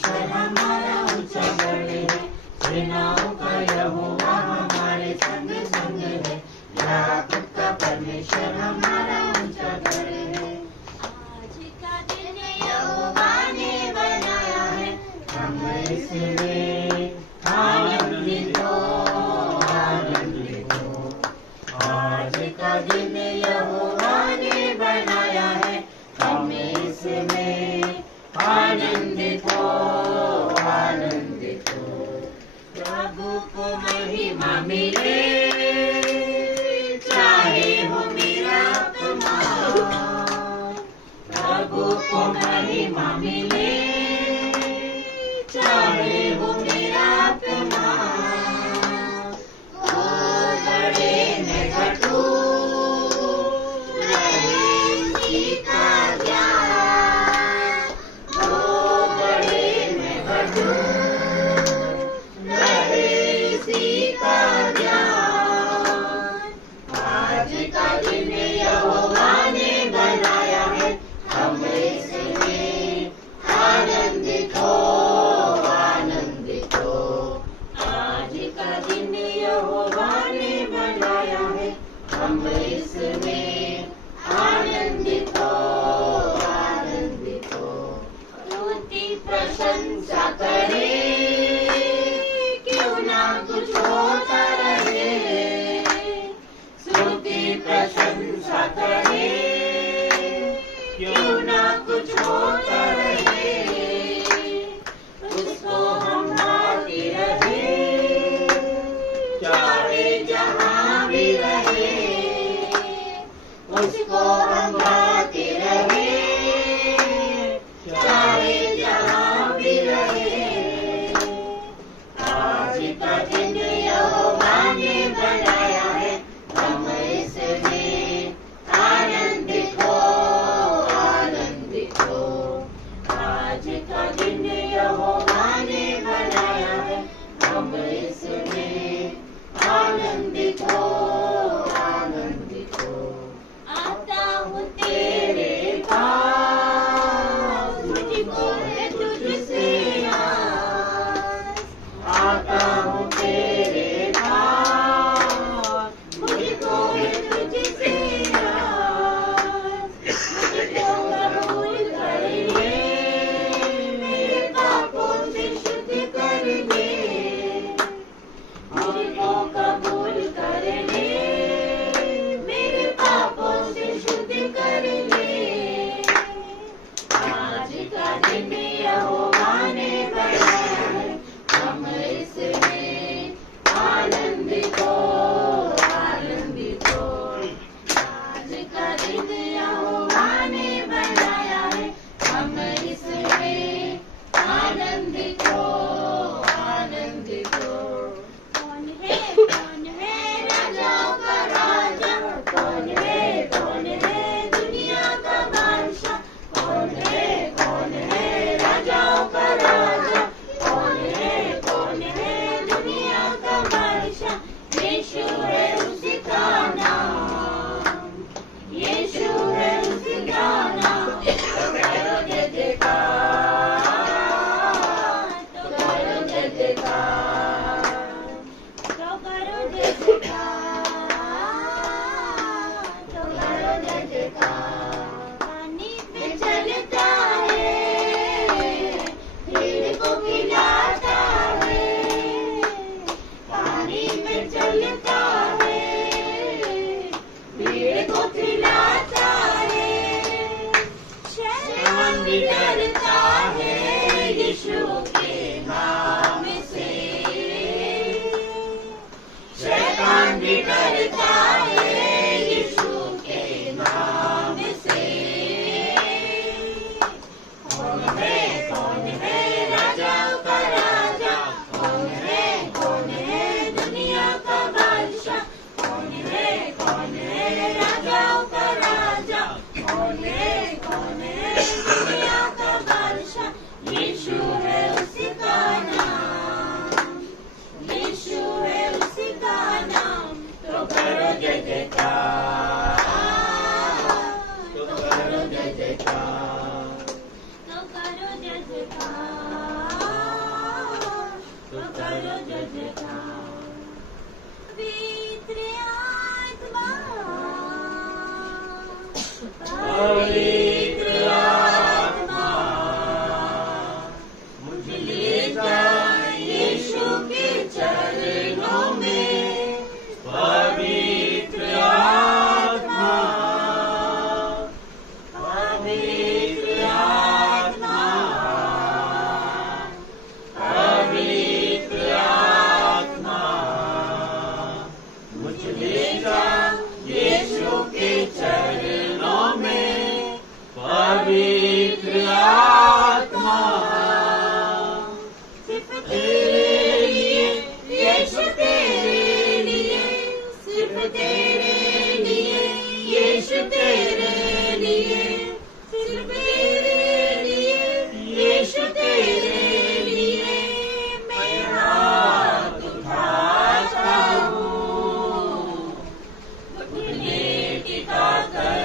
परमेश्वर हमारा ऊंचा गढ़ है, सेनाओं का यहोवा हमारे संग संग है। याकूब का परमेश्वर हमारा ऊंचा गढ़ है। आज का दिन यहोवा ने बनाया है, हम इसमें आनंदित हो, आनंदित हो। आज का दिन यहोवा ने बनाया है, हम इसमें आनंदित हो, आनंदित हो। प्रभु को महिमा मिले, चाहे हो मेरा अपमान। प्रभु को महिमा मिले, चाहे हो मेरा अपमान। ओ बड़े मैं घटूं, रहे इसी का ज्ञान। ओ बड़े मैं घटूं, रहे इसी का ज्ञान। आज का दिन यहोवा ने बनाया है, हम इसमें आनंदित हो, आनंदित हो। आज का दिन यहोवा ने बनाया है, हम इसमें आनंदित हो, आनंदित हो। स्तुति प्रशंसा करें, क्यों ना कुछ होता रहे। स्तुति प्रशंसा करें, क्यों ना कुछ होता रहे। उसको हम गाते रहे, चाहे जहाँ भी रहे। उसको हम गाते रहे, चाहे जहाँ भी रहे। आज का दिन यहोवा ने बनाया है, हम इसमें आनंदित हो, आनंदित हो। आज का दिन यहोवा ने बनाया है, हम इसमें आनंदित हो, आनंदित हो। आता हूँ तेरे पास, मुझको है तुझसे आस। आता हूँ तेरे पास, मुझको है तुझसे आस। मुझको कबूल कर ले, करो जय जयकार। पवित्र आत्मा, पवित्र आत्मा, मुझे ले जा यीशु के चरणों में। पवित्र आत्मा, पवित्र आत्मा, पवित्र आत्मा, मुझे ले जा यीशु के चरणों में। पवित्र आत्मा, सिर्फ तेरे लिए यीशु, तेरे लिए, सिर्फ तेरे लिए यीशु, तेरे लिए, सिर्फ तेरे लिए यीशु, तेरे लिए मैं हाथ उठाता हूँ। घुटने टिकाकर,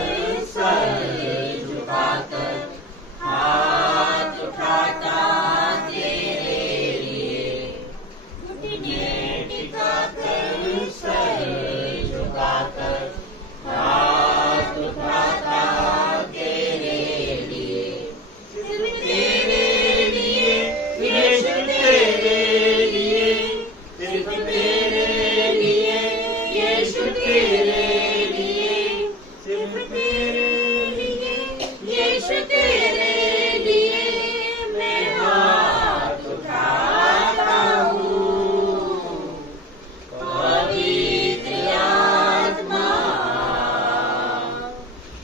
सर झुकाकर, हाथ उठाता तेरे लिए। घुटने टिकाकर, सर झुकाकर, हाथ उठाता तेरे लिए। सिर्फ तेरे लिए यीशु, तेरे लिए, सिर्फ तेरे लिए यीशु, तेरे लिए, सिर्फ तेरे लिए यीशु, तेरे लिए मैं हाथ उठाता हूँ। पवित्र आत्मा,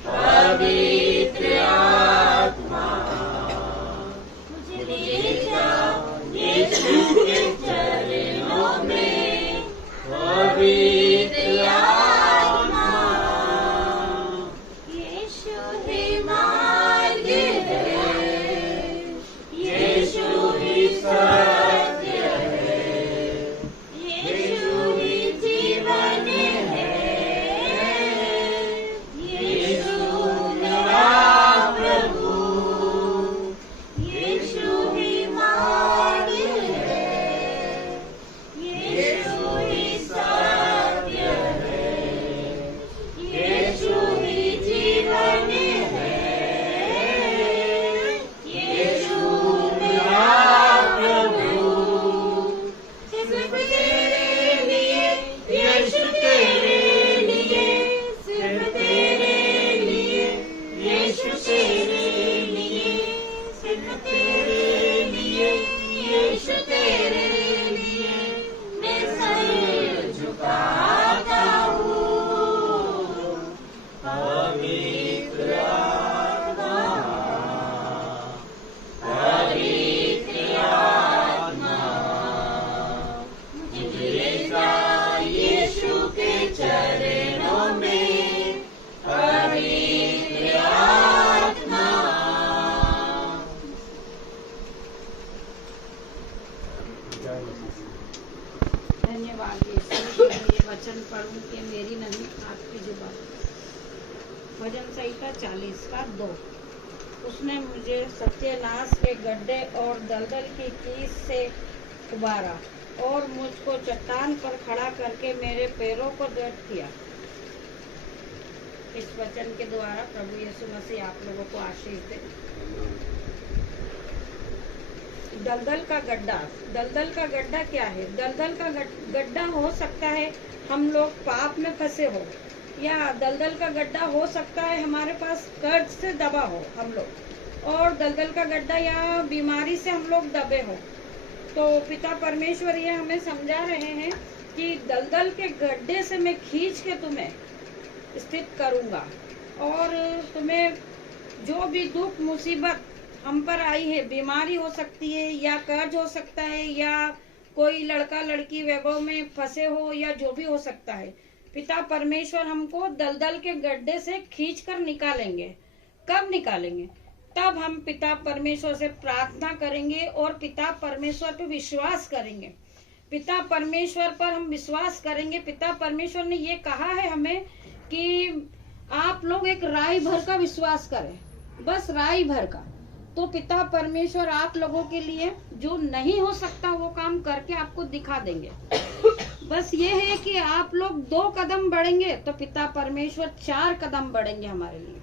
पवित्र आत्मा, मुझे ले जा यीशु के चरणों में। पवित्र आत्मा, यीशु ही मार्ग है, यीशु ही सत्य है, यीशु ही जीवन है, यीशु मेरा प्रभु, यीशु ही मार्ग है, यीशु ही सत्य है, यीशु ही जीवन है, यीशु मेरा प्रभु। सिर्फ तेरे लिए यीशु, तेरे लिए, सिर्फ तेरे लिए यीशु, तेरे लिए, सिर्फ तेरे लिए यीशु, तेरे लिए मैं सर झुकाता हूँ। पवित्र आत्मा, पवित्र आत्मा, मुझे ले जा यीशु के चरणों में। पवित्र आत्मा, धन्यवाद यीशु। मैं ये वचन पढ़ूं कि मेरी नहीं आपकी जुबान। भजन संहिता 40 का 2। उसने मुझे सत्यानाश के गड्ढे और दलदल की कीस से उबारा और मुझको चट्टान पर खड़ा करके मेरे पैरों को दृढ़ किया। इस वचन के द्वारा प्रभु यीशु मसीह आप लोगों को आशीष दे। दलदल का गड्ढा। दलदल का गड्ढा क्या है? दलदल का गड्ढा हो सकता है हम लोग पाप में फंसे हो, या दलदल का गड्ढा हो सकता है हमारे पास कर्ज से दबा हो हम लोग, और दलदल का गड्ढा या बीमारी से हम लोग दबे हो। तो पिता परमेश्वर ये हमें समझा रहे हैं कि दलदल के गड्ढे से मैं खींच के तुम्हें स्थित करूंगा, और तुम्हें जो भी दुख मुसीबत हम पर आई है, बीमारी हो सकती है या कर्ज हो सकता है या कोई लड़का लड़की वैभव में फंसे हो या जो भी हो सकता है, पिता परमेश्वर हमको दलदल के गड्ढे से खींचकर निकालेंगे। कब निकालेंगे? तब हम पिता परमेश्वर से प्रार्थना करेंगे और पिता परमेश्वर पर विश्वास करेंगे। पिता परमेश्वर पर हम विश्वास करेंगे। पिता परमेश्वर ने ये कहा है हमें कि आप लोग एक राई भर का विश्वास करें, बस राई भर का। तो पिता परमेश्वर आप लोगों के लिए जो नहीं हो सकता वो काम करके आपको दिखा देंगे। बस ये है कि आप लोग 2 कदम बढ़ेंगे तो पिता परमेश्वर 4 कदम बढ़ेंगे हमारे लिए।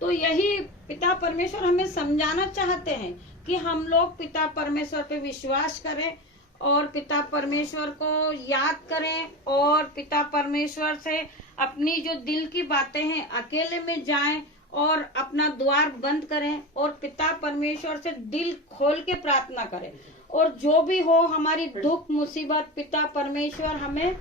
तो यही पिता परमेश्वर हमें समझाना चाहते हैं कि हम लोग पिता परमेश्वर पे विश्वास करें और पिता परमेश्वर को याद करें और पिता परमेश्वर से अपनी जो दिल की बातें हैं अकेले में जाएं और अपना द्वार बंद करें और पिता परमेश्वर से दिल खोल के प्रार्थना करें। और जो भी हो हमारी दुख मुसीबत पिता परमेश्वर हमें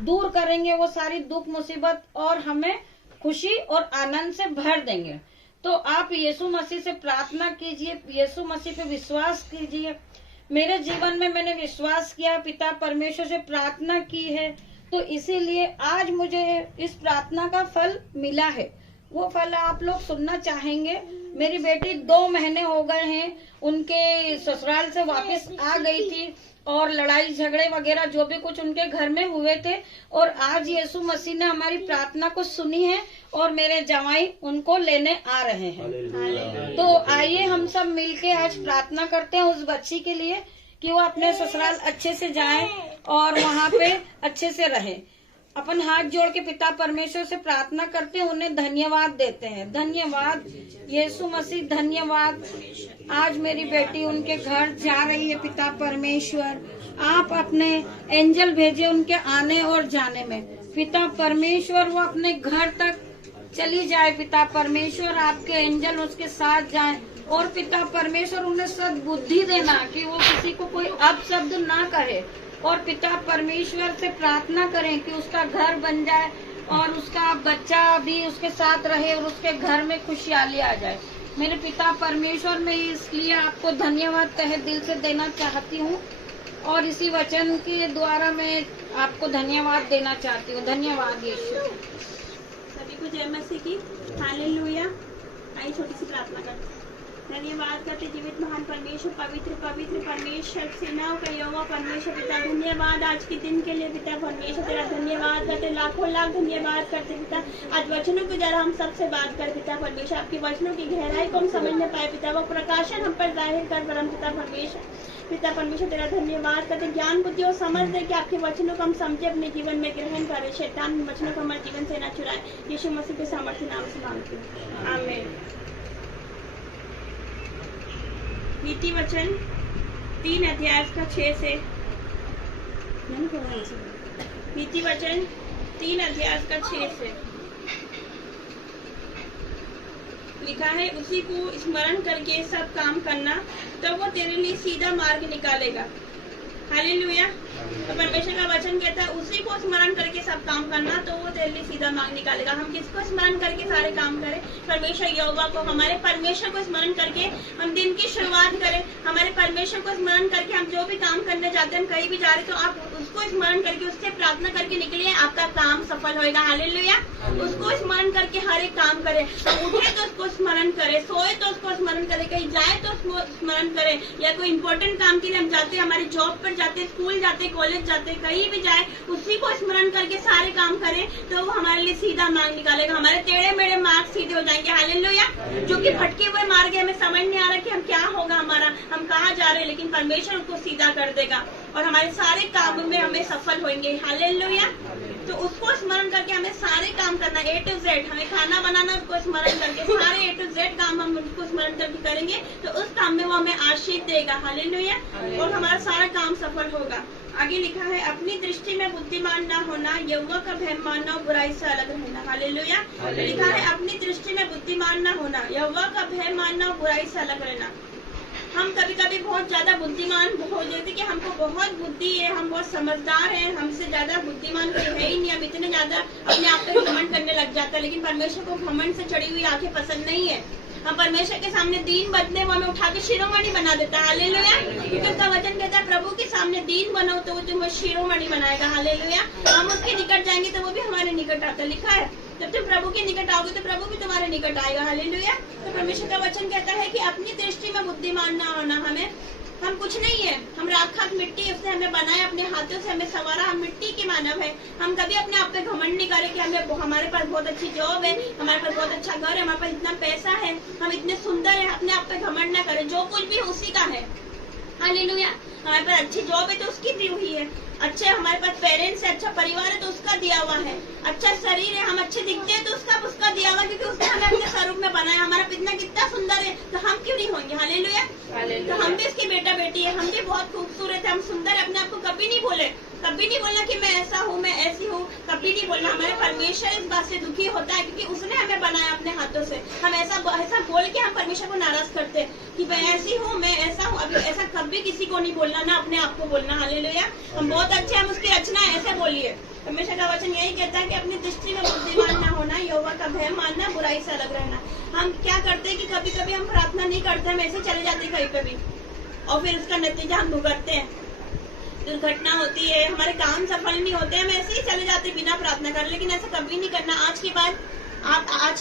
दूर करेंगे, वो सारी दुख मुसीबत, और हमें खुशी और आनंद से भर देंगे। तो आप यीशु मसीह से प्रार्थना कीजिए, यीशु मसीह पे विश्वास कीजिए। मेरे जीवन में मैंने विश्वास किया, पिता परमेश्वर से प्रार्थना की है, तो इसीलिए आज मुझे इस प्रार्थना का फल मिला है। वो फल आप लोग सुनना चाहेंगे। मेरी बेटी 2 महीने हो गए हैं, उनके ससुराल से वापस आ गई थी और लड़ाई झगड़े वगैरह जो भी कुछ उनके घर में हुए थे, और आज यीशु मसीह ने हमारी प्रार्थना को सुनी है और मेरे जवाई उनको लेने आ रहे हैं। तो आइए हम सब मिलके आज प्रार्थना करते हैं उस बच्ची के लिए कि वो अपने ससुराल अच्छे से जाए और वहाँ पे अच्छे से रहे। अपन हाथ जोड़ के पिता परमेश्वर से प्रार्थना करते हैं, उन्हें धन्यवाद देते हैं। धन्यवाद यीशु मसीह, धन्यवाद। आज मेरी बेटी उनके घर जा रही है पिता परमेश्वर, आप अपने एंजल भेजे उनके आने और जाने में। पिता परमेश्वर वो अपने घर तक चली जाए, पिता परमेश्वर आपके एंजल उसके साथ जाए, और पिता परमेश्वर उन्हें सद्बुद्धि देना कि वो किसी को कोई अपशब्द ना कहे, और पिता परमेश्वर से प्रार्थना करें कि उसका घर बन जाए और उसका बच्चा भी उसके साथ रहे और उसके घर में खुशहाली आ जाए। मेरे पिता परमेश्वर, मैं इसलिए आपको धन्यवाद तहे दिल से देना चाहती हूँ और इसी वचन के द्वारा मैं आपको धन्यवाद देना चाहती हूँ। धन्यवाद यीशु। सभी को जय मसीह की। हालेलुया। आइए छोटी सी प्रार्थना करते हैं। धन्यवाद करते जीवित महान परमेश्वर, पवित्र पवित्र परमेश्वर, सेनाओं का यहोवा परमेश्वर पिता, धन्यवाद आज के दिन के लिए पिता परमेश्वर, तेरा धन्यवाद करते, लाखों लाख धन्यवाद करते पिता। आज वचनों के जरा हम सबसे बात कर पिता परमेश्वर, आपकी वचनों की गहराई को हम समझ न पाए पिता, वो प्रकाशन हम पर जाहिर कर परम पिता परमेश्वर। पिता परमेश्वर तेरा धन्यवाद करते, ज्ञान बुद्धि और समझ दे कि आपके वचनों को हम समझे, अपने जीवन में ग्रहण करें, शैतान वचनों को हमारे जीवन से न चुराए। यीशु मसीह के सामर्थ्य नाम से मांगते हैं, आमीन। नीति वचन 3 अध्याय का 6 से, नीति वचन 3 अध्याय का 6 से लिखा है, उसी को स्मरण करके सब काम करना, तो वो तेरे लिए सीधा मार्ग निकालेगा। हालेलुया। तो परमेश्वर का वचन कहता है उसी को स्मरण करके सब काम करना, तो वो तेरे लिए सीधा मार्ग निकालेगा। हम किसको स्मरण करके सारे काम करें? परमेश्वर यहोवा को, हमारे परमेश्वर को स्मरण करके हम दिन की शुरुआत करें। हमारे परमेश्वर को स्मरण करके हम जो भी काम करने जाते हैं, हम कहीं भी जा रहे तो आप उसको स्मरण करके उससे प्रार्थना करके निकलिए, आपका काम सफल होएगा। हालेलुया। उसको स्मरण करके हर एक काम करें। उठे तो उसको स्मरण करें, सोए तो उसको स्मरण करें, कहीं जाए तो उसको स्मरण करें, या कोई इंपॉर्टेंट काम के लिए हम जाते हैं, हमारे जॉब पर जाते, स्कूल जाते, कॉलेज जाते, कहीं भी जाए, उसी को स्मरण करके सारे काम करें, तो वो हमारे लिए सीधा मार्ग निकालेगा। हमारे टेढ़े मेढ़े मार्ग सीधे हो जाएंगे। हालेलुया। जो कि भटके हुए मार्ग है, हमें समझ नहीं आ रहा कि हम क्या होगा हमारा, हम कहाँ जा रहे हैं, लेकिन परमेश्वर उसको सीधा कर देगा और हमारे सारे काम में हमें सफल होंगे। हालेलुया। तो उसको स्मरण करके हमें सारे काम करना, A to Z। हमें खाना बनाना, उसको स्मरण करके सारे A to Z काम हम उसको स्मरण करके करेंगे, तो उस काम में वो हमें आशीष देगा। हालेलुया। और हमारा सारा काम सफल होगा। आगे लिखा है, अपनी दृष्टि में बुद्धिमान ना होना, यहोवा का भय मानना, बुराई से अलग रहना। हालेलुया। लिखा है अपनी दृष्टि में बुद्धिमान ना होना, यहोवा का भय मानना, बुराई से अलग रहना। हम कभी कभी बहुत ज्यादा बुद्धिमान हो जाते कि हमको बहुत बुद्धि है, हम बहुत समझदार हैं, हमसे ज्यादा बुद्धिमान कोई है ही नहीं, हम इतने ज्यादा अपने आप पे घमंड करने लग जाते हैं। लेकिन परमेश्वर को घमंड से चढ़ी हुई आंखें पसंद नहीं है। हम परमेश्वर के सामने दीन बदले, वो हमें उठा के शिरोमणि बना देता है। हालेलुया। क्योंकि उसका वचन कहता है प्रभु के सामने दीन बनो तो वो तुम्हें शिरोमणि बनाएगा। हालेलुया। हम उसके निकट जाएंगे तो वो भी हमारे निकट आता। लिखा है जब तुम प्रभु के निकट आओगे तो प्रभु भी तुम्हारे निकट आएगा। हालेलुया। तो परमेश्वर का वचन कहता है कि अपनी दृष्टि में बुद्धिमान ना होना, हमें हम कुछ नहीं है, हम राखात मिट्टी, उसने हमें बनाया, अपने हाथों से हमें संवारा, हम मिट्टी के मानव है। हम कभी अपने आप पे घमंड नहीं करें कि हमारे पास बहुत अच्छी जॉब है, हमारे पास बहुत अच्छा घर है, हमारे पास इतना पैसा है, हम इतने सुंदर है। अपने आप पे घमंड ना करें, जो कुछ भी उसी का है। हालेलुया। हमारे पास अच्छी जॉब है तो उसकी दी हुई है, अच्छे हमारे पास पेरेंट्स है, अच्छा परिवार है तो उसका दिया हुआ है, अच्छा शरीर है, हम अच्छे दिखते हैं तो उसका दिया हुआ, क्योंकि उसने हमें अपने स्वरूप में बनाया। हमारा पिता कितना सुंदर है तो हम क्यों नहीं होंगे? हालेलुया। तो हम भी इसके बेटा बेटी है, हम भी बहुत खूबसूरत है, हम सुंदर है। अपने आप को कभी नहीं बोले, कभी नहीं बोलना कि मैं ऐसा हूँ, मैं ऐसी हूँ, कभी नहीं बोलना। हमारे परमेश्वर इस बात से दुखी होता है क्योंकि उसने हमें बनाया अपने हाथों से। हम ऐसा बोल के हम परमेश्वर को नाराज करते हैं कि मैं ऐसी हूँ, मैं ऐसा हूँ। अभी ऐसा कभी किसी को नहीं बोलना, ना अपने आप को बोलना। हालेलुया। हम बहुत अच्छे, हम उसकी रचना है, ऐसे बोलिए। परमेश्वर का वचन यही कहता है कि अपनी दृष्टि में बुद्धिमान ना होना, यहोवा का भय मानना, बुराई से अलग रहना। हम क्या करते हैं कि कभी कभी हम प्रार्थना नहीं करते, हम ऐसे चले जाते कहीं पे भी, और फिर उसका नतीजा हम भुगतते हैं। दुर्घटना होती है, हमारे काम सफल नहीं होते, हम ऐसे ही चले जाते बिना प्रार्थना कर। लेकिन ऐसा कभी नहीं करना। आज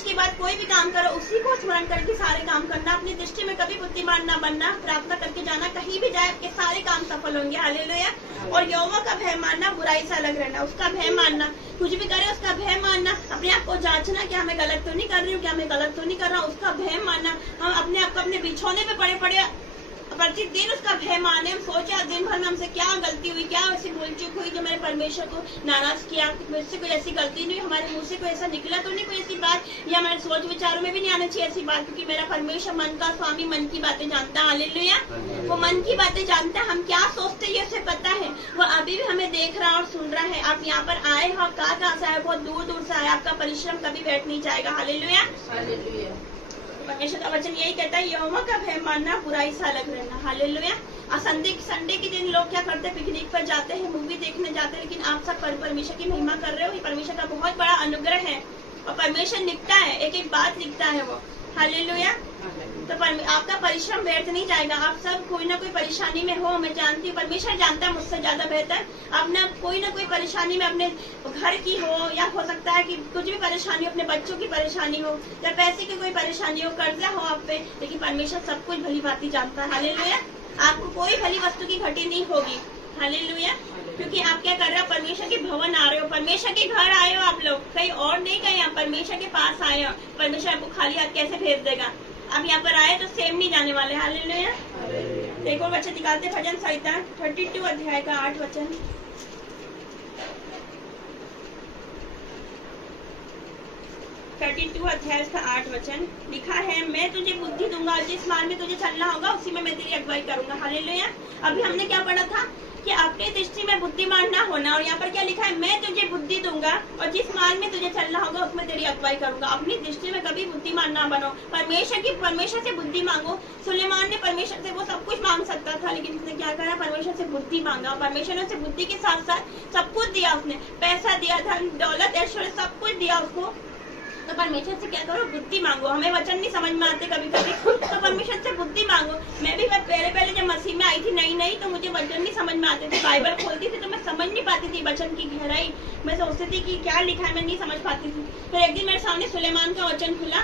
के बाद कोई भी काम करो, उसी को स्मरण करके सारे काम करना। अपनी दृष्टि में कभी बुद्धिमान ना बनना, प्रार्थना करके जाना, कहीं भी जाए आपके सारे काम सफल होंगे। हालेलुया। और यहोवा का भय मानना, बुराई से अलग रहना, उसका भय मानना। कुछ भी करे उसका भय मानना, अपने आप को जांचना कि मैं गलत तो नहीं कर रही हूँ, क्या मैं गलत तो नहीं कर रहा हूँ, उसका भय मानना। हम अपने आप को अपने बिछौने पे पड़े पड़े प्रतिदिन उसका भय माने। हम सोचे आज दिन भर में हमसे क्या गलती हुई, क्या ऐसी भूल चूक हुई जो मेरे परमेश्वर को नाराज किया। मुझसे कोई ऐसी गलती नहीं, हमारे मुंह से कोई ऐसा निकला तो नहीं, कोई ऐसी बात, या हमारे सोच विचारों में भी नहीं आना चाहिए ऐसी बात, क्योंकि मेरा परमेश्वर मन का स्वामी मन की बातें जानता है। हालेलुया। वो मन की बातें जानता है, हम क्या सोचते हैं ये उसे पता है। वो अभी भी हमें देख रहा और सुन रहा है। आप यहाँ पर आए हो, कहाँ से आए, बहुत दूर दूर से आए, आपका परिश्रम कभी बैठ नहीं जाएगा। हालेलुया। परमेश्वर का वचन यही कहता है, यहोवा का भय मानना, बुराई से अलग रहना। हालेलुया। संडे के दिन लोग क्या करते हैं, पिकनिक पर जाते हैं, मूवी देखने जाते हैं, लेकिन आप सब परमेश्वर की महिमा कर रहे हो। ये परमेश्वर का बहुत बड़ा अनुग्रह है और परमेश्वर लिखता है, एक एक बात लिखता है वो। हालेलुया। तो आपका परिश्रम व्यर्थ नहीं जाएगा। आप सब कोई ना कोई परेशानी में हो, मैं जानती हूँ, परमेश्वर जानता है मुझसे ज्यादा बेहतर। आपने कोई ना कोई परेशानी में, अपने घर की हो, या हो सकता है कि कुछ भी परेशानी हो, अपने बच्चों की परेशानी हो, या पैसे की कोई परेशानी हो, कर्जा हो आप पे, लेकिन परमेश्वर सब कुछ भली भांति जानता है। हालेलुया। आपको कोई भली वस्तु की घटी नहीं होगी। हालेलुया। क्योंकि आप क्या कर रहे हो, परमेश्वर के भवन आ रहे हो, परमेश्वर के घर आए हो आप लोग, कहीं और नहीं गए, आप परमेश्वर के पास आए हो। परमेश्वर आपको खाली हाथ कैसे भेज देगा? आप यहाँ पर आए तो सेम नहीं जाने वाले। हालेलुया। एक और वचन निकालते, भजन संहिता 32 अध्याय का 8 वचन। 32 अध्याय का 8 वचन लिखा है, मैं तुझे बुद्धि दूंगा, जिस मार्ग में तुझे चलना होगा उसी में मैं तेरी अगुवाई करूंगा। हालेलुया। अभी हमने क्या पढ़ा था कि अपनी दृष्टि में बुद्धिमान ना होना, और यहाँ पर क्या लिखा है, मैं तुझे बुद्धि दूंगा और जिस मार्ग में तुझे चलना होगा उसमें तेरी अगुवाई करूंगा। अपनी दृष्टि में कभी बुद्धिमान ना बनो। परमेश्वर से बुद्धि मांगो। सुलेमान ने परमेश्वर से वो सब कुछ मांग सकता था, लेकिन उसने क्या करा, परमेश्वर से बुद्धि मांगा। परमेश्वर ने उसे बुद्धि के साथ साथ सब कुछ दिया, उसने पैसा दिया, धन दौलत ऐश्वर्य सब कुछ दिया उसको। तो परमेश्वर से क्या करो, बुद्धि मांगो। हमें वचन नहीं समझ में आते कभी कभी, तो परमेश्वर से बुद्धि मांगो। मैं पहले जब मसीह में आई थी नई तो मुझे वचन नहीं समझ में आते थे। बाइबल खोलती थी तो मैं समझ नहीं पाती थी वचन की गहराई। मैं सोचती थी कि क्या लिखा है, मैं नहीं समझ पाती थी। फिर एक दिन मेरे सामने सुलेमान का वचन खुला,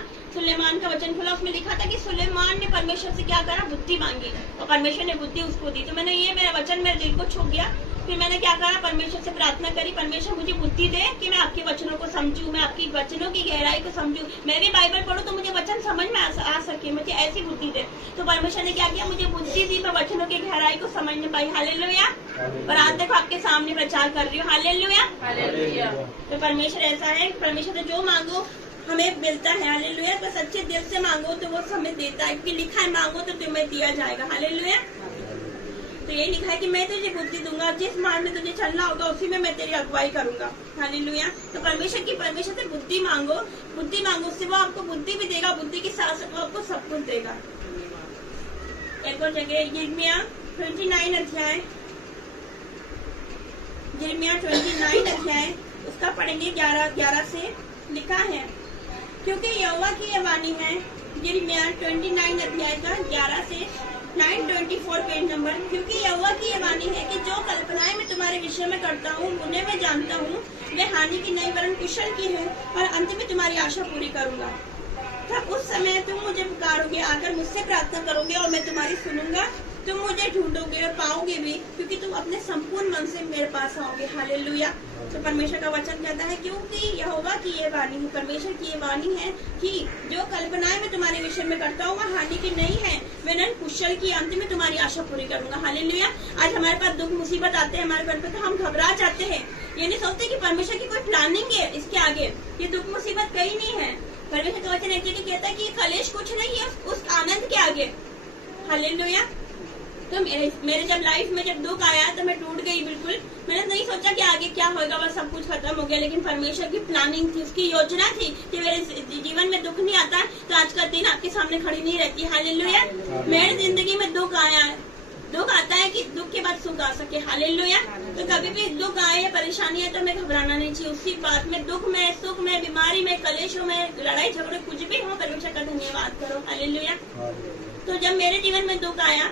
उसमें लिखा था कि सुलेमान ने परमेश्वर से क्या करा, बुद्धि मांगी, और परमेश्वर ने बुद्धि उसको दी। तो मैंने ये मेरा वचन मेरे दिल को छू गया। फिर मैंने क्या करा, परमेश्वर से प्रार्थना करी, परमेश्वर मुझे बुद्धि दे कि मैं आपके वचनों को समझूं, मैं आपकी वचनों की गहराई को समझूं, मैं भी बाइबल पढूं तो मुझे वचन समझ में आ सके, मुझे ऐसी बुद्धि दे। तो परमेश्वर ने क्या किया, मुझे बुद्धि दी, मैं वचनों की गहराई को समझने पाई। हालेलुया। और आज देखो आपके सामने प्रचार कर रही हूँ। हालेलुया। तो परमेश्वर ऐसा है, परमेश्वर से जो मांगो हमें मिलता है। हालेलुया। बस अच्छे दिल से मांगो तो वो हमें देता है, क्योंकि लिखा है मांगो तो तुम्हें दिया जाएगा। हालेलुया। तो ये लिखा है कि मैं तुझे बुद्धि दूंगा, जिस मार्ग में तुझे चलना होगा उसी में मैं तेरी अगुवाई करूंगा। हालेलुया। तो परमेश्वर से बुद्धि मांगो, उससे वो आपको बुद्धि भी देगा, बुद्धि के साथ साथ वो आपको सब कुछ देगा। एक और जगह यिर्मयाह 29 अध्याय, उसका पढ़ेंगे 11 से। लिखा है, क्योंकि यहोवा की ये वाणी है, यिर्मयाह 29 अध्याय का 11 से 924 पेज नंबर। क्योंकि यहोवा की ये वाणी है कि जो कल्पनाएं मैं तुम्हारे विषय में करता हूँ उन्हें मैं जानता हूँ, वे हानि की नहीं वरन कुशल की है, और अंत में तुम्हारी आशा पूरी करूंगा। तब उस समय तुम मुझे पुकारोगे, आकर मुझसे प्रार्थना करोगे और मैं तुम्हारी सुनूंगा। तुम मुझे ढूंढोगे और पाओगे भी, क्योंकि तुम अपने संपूर्ण मन से मेरे पास आओगे। हालेलुया। तो परमेश्वर का वचन कहता है, क्योंकि यहोवा की ये वाणी है, परमेश्वर की ये वाणी है कि जो कल्पनाएं मैं तुम्हारे विषय में करता हूँ वह हानि की नहीं है, मैं कुशल की अंत में तुम्हारी आशा पूरी करूंगा। हालेलुया। आज हमारे पास दुख मुसीबत आते हैं हमारे घर पे, तो हम घबरा जाते हैं, ये नहीं सोचते कि परमेश्वर की कोई प्लानिंग है इसके आगे, ये दुख मुसीबत कहीं नहीं है। परमेश्वर का वचन एक्चुअली कहता है कि कलेश कुछ नहीं है उस आनंद के आगे। हालेलुया। तो मेरे जब लाइफ में जब दुख आया तो मैं टूट गई बिल्कुल। मैंने नहीं सोचा कि आगे क्या होगा, बस सब कुछ खत्म हो गया, लेकिन परमेश्वर की प्लानिंग थी, उसकी योजना थी कि मेरे जीवन में दुख नहीं आता तो आज का दिन आपके सामने खड़ी नहीं रहती। हालेलुया। मेरी जिंदगी में दुख आया है, दुख आता है कि दुख के बाद सुख आ सके। हालेलुया। तो कभी भी दुख आए या परेशानी है तो हमें घबराना नहीं चाहिए। उसी बात में, दुख में, सुख में, बीमारी में, कलेशों में, लड़ाई झगड़े कुछ भी हो, परमेश्वर का धन्यवाद करो। हालेलुया। तो जब मेरे जीवन में दुख आया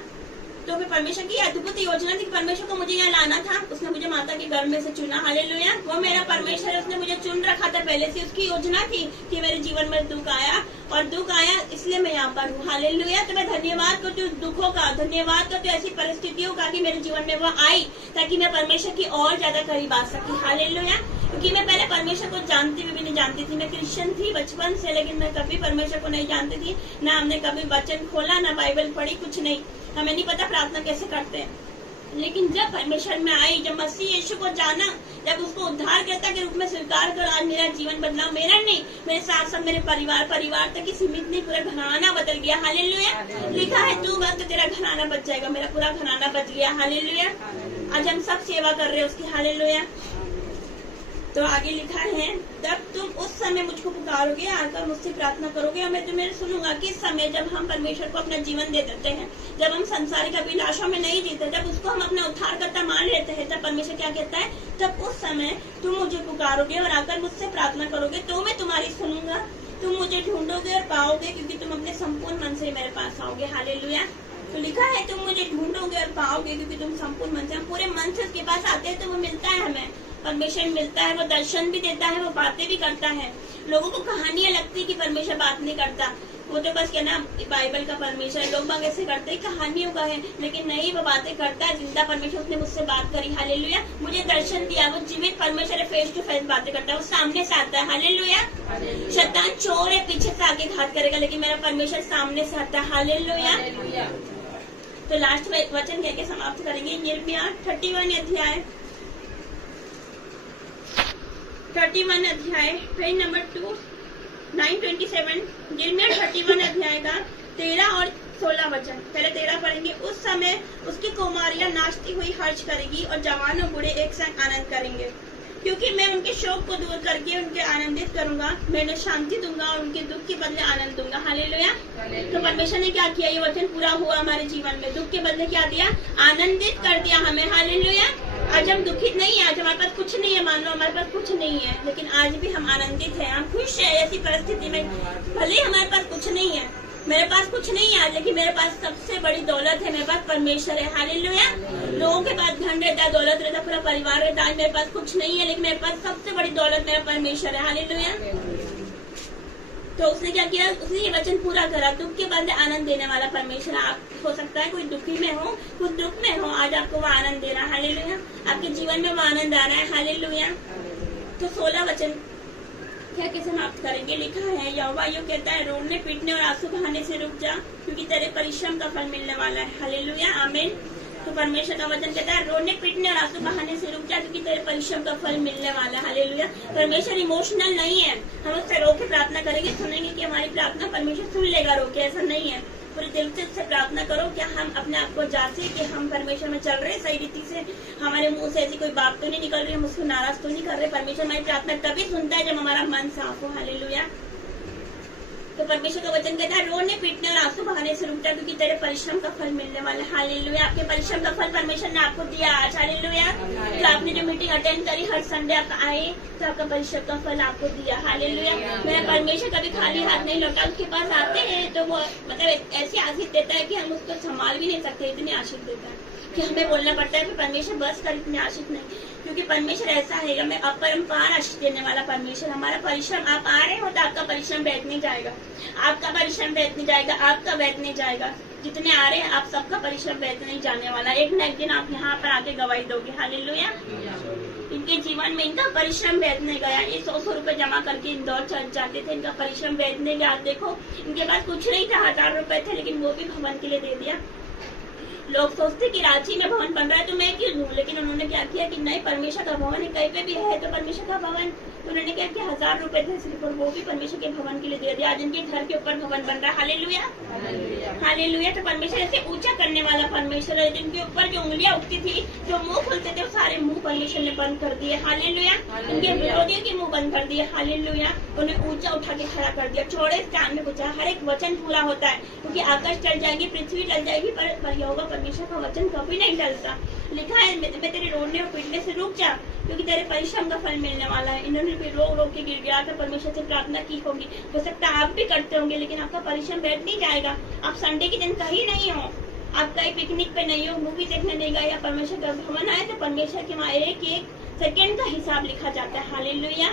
तो फिर परमेश्वर की अद्भुत योजना थी। परमेश्वर को मुझे यहाँ लाना था, उसने मुझे माता के गर्भ में से चुना। हालेलुया। वो मेरा परमेश्वर है, उसने मुझे चुन रखा था पहले से। उसकी योजना थी कि मेरे जीवन में दुख आया, और दुख आया इसलिए मैं यहाँ पर हूँ। हालेलुया। तो मैं धन्यवाद करती हूँ दुखों का, धन्यवाद करती हूँ ऐसी परिस्थितियों का कि मेरे जीवन में वो आई, ताकि मैं परमेश्वर की और ज्यादा करीब आ सकी। हालेलुया। क्योंकि मैं पहले परमेश्वर को जानती भी नहीं जानती थी। मैं क्रिश्चियन थी बचपन से, लेकिन मैं कभी परमेश्वर को नहीं जानती थी, ना हमने कभी वचन खोला, ना बाइबल पढ़ी, कुछ नहीं। हमें नहीं पता प्रार्थना कैसे करते हैं। लेकिन जब परमेश्वर में आई, जब मसीह यीशु को जाना, जब उसको उद्धारकर्ता के रूप में स्वीकार कर, आज मेरा जीवन बदला। मेरा नहीं, मेरे साथ साथ मेरे परिवार तक ही सीमित नहीं, पूरा घराना बदल गया। हालेलुया। लिखा है तू बस तो तेरा घराना बच जाएगा। मेरा पूरा घराना बच गया। हालेलुया। आज हम सब सेवा कर रहे हैं उसकी। हालेलुया। तो आगे लिखा है, तब तुम उस समय मुझको पुकारोगे, आकर मुझसे प्रार्थना करोगे और मैं तुम्हें सुनूंगा। किस समय? जब हम परमेश्वर को अपना जीवन दे देते हैं, जब हम संसारिक अभिलाषों में नहीं जीते, जब उसको हम अपना उद्धारकर्ता मान लेते हैं, तब परमेश्वर क्या कहता है, तब उस समय तुम मुझे पुकारोगे और आकर मुझसे प्रार्थना करोगे तो मैं तुम्हारी सुनूंगा। तुम मुझे ढूंढोगे और पाओगे, क्योंकि तुम अपने संपूर्ण मन से मेरे पास आओगे। हालेलुया। तो लिखा है तुम मुझे ढूंढोगे और पाओगे, क्योंकि तुम संपूर्ण मन से, हम पूरे मन से उसके पास आते हैं तो वो मिलता है हमें, परमेश्वर मिलता है, वो दर्शन भी देता है, वो बातें भी करता है। लोगों को कहानियां लगती कि परमेश्वर बात नहीं करता, वो तो बस क्या ना बाइबल का परमेश्वर, लोग बाग ऐसे करते हैं कहानियों का है, लेकिन नहीं, वो बातें करता है। जिंदा परमेश्वर, उसने मुझसे बात करी। हालेलुया। मुझे दर्शन दिया, वो जीवित परमेश्वर है, फेस टू फेस बातें करता है, वो सामने से आता है। हालेलुया। शैतान चोर है, पीछे से आके घात करेगा, लेकिन मेरा परमेश्वर सामने से आता है। हालेलुया। तो लास्ट में एक वचन कह के समाप्त करेंगे। यिर्मयाह 31 अध्याय 31 पेज नंबर 927। यिर्मयाह 31 अध्याय का 13 और 16 वचन। पहले 13 पढ़ेंगे। उस समय उसकी कुमारियां नाचती हुई हर्ष करेगी और जवान और बूढ़े एक संग आनंद करेंगे, क्योंकि मैं उनके शोक को दूर करके उनके आनंदित करूंगा। मैं उन्हें शांति दूंगा और उनके दुख के बदले आनंद दूंगा। हालेलुया। तो परमेश्वर ने क्या किया, ये वचन पूरा हुआ हमारे जीवन में। दुख के बदले क्या दिया, आनंदित कर दिया हमें। हालेलुया। आज हम दुखित नहीं है, आज हमारे पास कुछ नहीं है, मान लो हमारे पास कुछ नहीं है, लेकिन आज भी हम आनंदित हैं, हम खुश है। ऐसी परिस्थिति में भले ही हमारे पास कुछ नहीं है, मेरे पास कुछ नहीं है आज, लेकिन मेरे पास सबसे बड़ी दौलत है, मेरे पास परमेश्वर है। हालेलुया। लोगों के पास धन रहता है, दौलत रहता है, पूरा परिवार रहता है, मेरे पास कुछ नहीं है, लेकिन मेरे पास सबसे बड़ी दौलत मेरा परमेश्वर है। हालेलुया। तो उसने क्या किया, उसने ये वचन पूरा करा। दुख के बदले आनंद देने वाला परमेश्वर। आप हो सकता है कोई दुखी में हो, कुछ दुख में हो, आज आपको वो आनंद दे रहा है। हालेलुया। आपके जीवन में वो आनंद आ रहा है। हालेलुया। तो 16 वचन क्या के समाप्त करेंगे। लिखा है, यहोवा यूं कहता है, रोने पीटने और आंसू बहाने से रुक जा, क्योंकि तेरे परिश्रम का फल मिलने वाला है। हालेलुया। आमीन। तो परमेश्वर का वचन कहता है, रोने पीटने और आंसू बहाने से रुक जा, क्योंकि तेरे परिश्रम का फल मिलने वाला है। हालेलुया। परमेश्वर इमोशनल नहीं है, हम उससे रो के प्रार्थना करेंगे, सुनेंगे कि हमारी प्रार्थना परमेश्वर सुन लेगा रो के, ऐसा नहीं है। पूरे दिल से उससे प्रार्थना करो, क्या हम अपने आप को जांचे कि हम परमेश्वर में चल रहे सही रीति से, हमारे मुंह से ऐसी कोई बात तो नहीं निकल रही, हम उसको नाराज तो नहीं कर रहे। परमेश्वर हमारी प्रार्थना तभी सुनता है जब हमारा मन साफ हो। हालेलुया। तो परमेश्वर का वचन कहता है, रोने पीटने और आंसू बहाने से रुक जा, क्योंकि तेरे परिश्रम का फल मिलने वाला है। हालेलुया। आपके परिश्रम का फल परमेश्वर ने आपको दिया आज। हालेलुया। तो आपने जो मीटिंग अटेंड करी, हर संडे आप आए, तो आपका परिश्रम का फल आपको दिया। हालेलुया। मैं परमेश्वर कभी खाली हाथ नहीं लौटा, उसके पास आते हैं तो वो मतलब ऐसी आशीष देता है कि हम उसको संभाल भी नहीं सकते, इतनी आशीष देता है कि हमें बोलना पड़ता है कि परमेश्वर बस कर, इतनी आशीष नहीं, क्योंकि परमेश्वर ऐसा है, हमें अपरंपार आशीष देने वाला परमेश्वर। हमारा परिश्रम, आप आ रहे हो तो आपका परिश्रम व्यर्थ नहीं जाएगा, आपका परिश्रम व्यर्थ नहीं जाएगा, आपका व्यर्थ नहीं जाएगा। जितने आ रहे हैं आप सबका परिश्रम व्यर्थ नहीं जाने वाला। एक न एक दिन आप यहाँ पर आके गवाही दोगे। हालेलुया। इनके जीवन में इनका परिश्रम व्यर्थ नहीं गया। ये 100 रुपए जमा करके इंदौर जाते थे, इनका परिश्रम व्यर्थ नहीं गया। देखो इनके पास कुछ नहीं था, 1000 रुपए थे, लेकिन वो भी भवन के लिए दे दिया। लोग सोचते कि रांची में भवन बन रहा है तो मैं क्यों दूं, लेकिन उन्होंने क्या किया कि नहीं, परमेश्वर का भवन है, कहीं पे भी है तो परमेश्वर का भवन। तो उन्होंने क्या किया, 1000 रुपए थे सिर्फ, और वो भी परमेश्वर के भवन के लिए दे दिया। आज इनके घर के ऊपर भवन बन रहा है। Hallelujah, hallelujah. तो परमेश्वर ऐसे ऊंचा करने वाला परमेश्वर है। जिनके ऊपर जो उंगलियां उठती थी, जो मुंह खुलते थे, वो सारे मुंह परमेश्वर ने बंद कर दिए। हालेलुया। इनके विरोधियों के मुंह बंद कर दिए। हालेलुया। उन्हें ऊंचा उठा के खड़ा कर दिया, चौड़े स्थान में पहुंचा। हर एक वचन पूरा होता है, क्योंकि आकाश टल जाएगी, पृथ्वी टल जाएगी, पर यहोवा परमेश्वर का वचन कभी नहीं टलता। लिखा है, मैं तेरे रोने और पीटने से रुक जा, क्योंकि तेरे परिश्रम का फल मिलने वाला है। इन्होंने भी रो रो के गिर गया था, परमेश्वर से प्रार्थना की होगी। हो सकता है आप भी करते होंगे, लेकिन आपका परिश्रम व्यर्थ नहीं जाएगा। आप संडे के दिन कहीं नहीं हो, आप कहीं पिकनिक पे नहीं हो, मूवी देखने नहीं गए, या परमेश्वर का भवन आए, तो परमेश्वर के वहाँ एक एक सेकेंड का हिसाब लिखा जाता है। हालेलुया।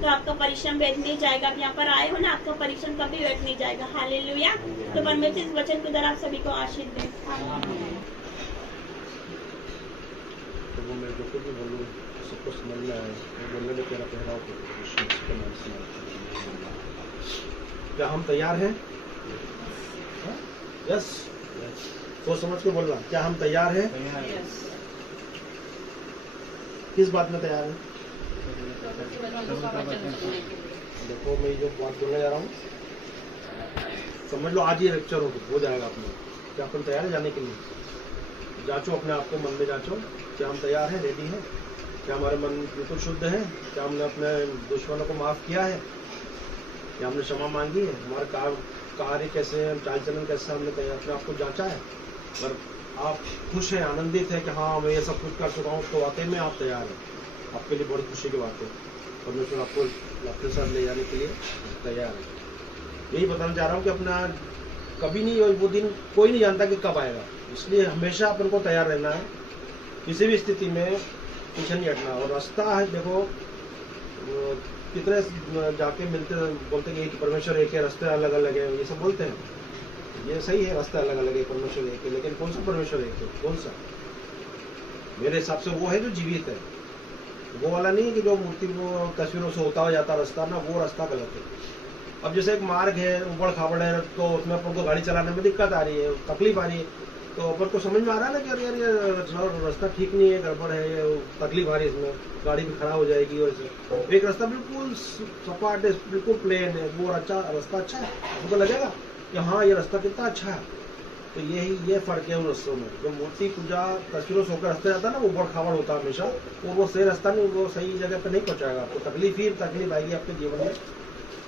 तो आपका परिश्रम व्यर्थ नहीं जाएगा। आप यहाँ पर आए हो ना, आपका परिश्रम कभी व्यर्थ नहीं जाएगा। हालेलुया। तो परमेश्वर इस वचन के द्वारा आप सभी को आशीष दें। तो मैं जो कुछ भी बोलूँ सबको समझ में आए, बोलने में तेरा पहराव क्या हम तैयार हैं? यस, सोच समझ के बोलना, क्या हम तैयार हैं? किस बात में तैयार हैं? देखो मैं जो बात बोलने जा रहा हूँ, समझ लो आज ही लेक्चर हो जाएगा अपना। क्या अपन तैयार है जाने के लिए? जांचो अपने आप को, मन में जांचो, क्या हम तैयार हैं, रेडी हैं? क्या हमारे मन बिल्कुल शुद्ध है? क्या हमने अपने दुश्मनों को माफ किया है? क्या हमने क्षमा मांगी है? हमारे कार्य कैसे, चाल चलन कैसे, हमने अपने आप को जांचा है? अगर आप खुश हैं, आनंदित है कि हाँ मैं ये सब कुछ कर चुका हूँ, तो वाकई में आप तैयार हैं। आपके लिए बड़ी खुशी की बात है। परमेश्वर आपको अपने साथ ले जाने के लिए तैयार है। यही बताना चाह रहा हूँ कि अपना कभी नहीं, वो दिन कोई नहीं जानता कि कब आएगा, इसलिए हमेशा अपन को तैयार रहना है। किसी भी स्थिति में पीछे नहीं हटना। और रास्ता है, देखो कितने जाके मिलते बोलते कि परमेश्वर एक है, रास्ते अलग अलग है, ये सब बोलते हैं। ये सही है, रास्ते अलग अलग है, परमेश्वर एक है, लेकिन कौन सा परमेश्वर एक है? कौन सा? मेरे हिसाब से वो है जो जीवित है, वो वाला नहीं कि जो मूर्ति वो तस्वीरों से होता हुआ जाता रास्ता ना, वो रास्ता गलत है। अब जैसे एक मार्ग है, उबड़ खाबड़ है, तो उसमें अपन को गाड़ी चलाने में दिक्कत आ रही है, तकलीफ आ रही है, तो अपन को समझ में आ रहा है ना कि यार ये रास्ता ठीक नहीं है, गड़बड़ है, ये तकलीफ आ रही है, इसमें गाड़ी भी खराब हो जाएगी। और एक रास्ता बिल्कुल सपाट है, बिल्कुल प्लेन है, वो अच्छा रास्ता अच्छा है, हमको लगेगा कि हाँ ये रास्ता कितना अच्छा है। तो ये फर्क है उन रास्तों में। जो मूर्ति पूजा तस्वीरों से होकर रास्ता जाता है ना, वो उबड़ खाबड़ होता है हमेशा, वो सही रास्ता नहीं, वो सही जगह पे नहीं पहुंचाएगा आपको। तकलीफ ही तकलीफ आएगी आपके जीवन में।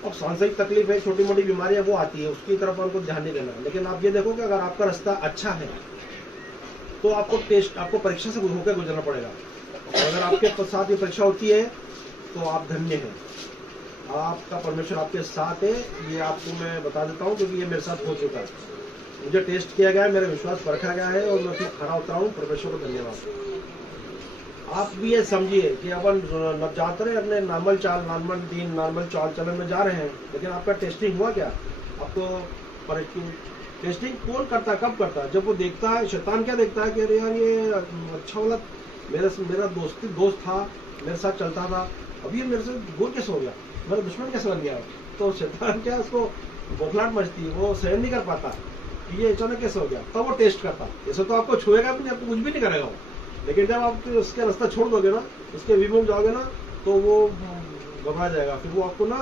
अब सांसारिक तकलीफ है, छोटी मोटी बीमारियां वो आती है, उसकी तरफ आपको ध्यान नहीं देना। लेकिन आप ये देखो कि अगर आपका रास्ता अच्छा है तो आपको परीक्षा से होकर गुजरना पड़ेगा। और अगर आपके साथ ये परीक्षा होती है तो आप धन्य हैं, आपका परमेश्वर आपके साथ है। ये आपको मैं बता देता हूँ, क्योंकि ये मेरे साथ हो चुका है। मुझे टेस्ट किया गया है, मेरा विश्वास परखा गया है, और मैं फिर खड़ा होता हूँ। परमेश्वर को धन्यवाद। आप भी ये समझिए कि अपन जाते रहे अपने नॉर्मल चाल चलन में जा रहे हैं, लेकिन आपका टेस्टिंग हुआ क्या? आपको टेस्टिंग कौन करता है, कब करता है? जब वो देखता है, शैतान क्या देखता है कि अरे यार ये अच्छा वाला मेरा दोस्त था, मेरे साथ चलता था, अब ये मेरे से दूर कैसे हो गया, मेरा दुश्मन कैसे बन गया? तो शैतान क्या, उसको बौखलाहट मचती है, वो सहन नहीं कर पाता ये अचानक कैसे हो गया, तब वो टेस्ट करता। ऐसे तो आपको छुएगा भी नहीं, आपको कुछ भी नहीं करेगा वो। लेकिन जब आप उसके रास्ता छोड़ दोगे ना, उसके विमुख जाओगे ना, तो वो घबरा जाएगा। फिर वो आपको ना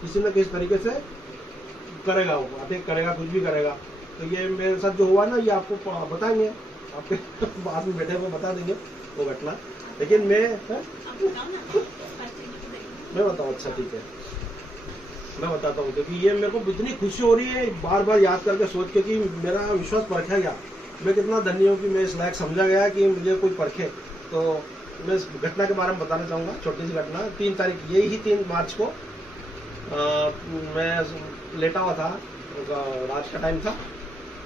किसी न किसी तरीके से करेगा, वो अटैक करेगा, कुछ भी करेगा। तो ये मेरे साथ जो हुआ ना, ये आपको बताएंगे, आपके पास में बैठे हुए बता देंगे वो घटना। लेकिन मैं बताऊँ? अच्छा ठीक है, मैं बताता हूँ, क्योंकि ये मेरे को इतनी खुशी हो रही है बार बार याद करके, सोच के कि मेरा विश्वास परखा गया। मैं कितना धन्य हूँ कि मैं इस लायक समझा गया कि मुझे कोई परखे। तो मैं इस घटना के बारे में बताना चाहूँगा, छोटी सी घटना। 3 तारीख, यही 3 मार्च को मैं लेटा हुआ था, रात का टाइम था,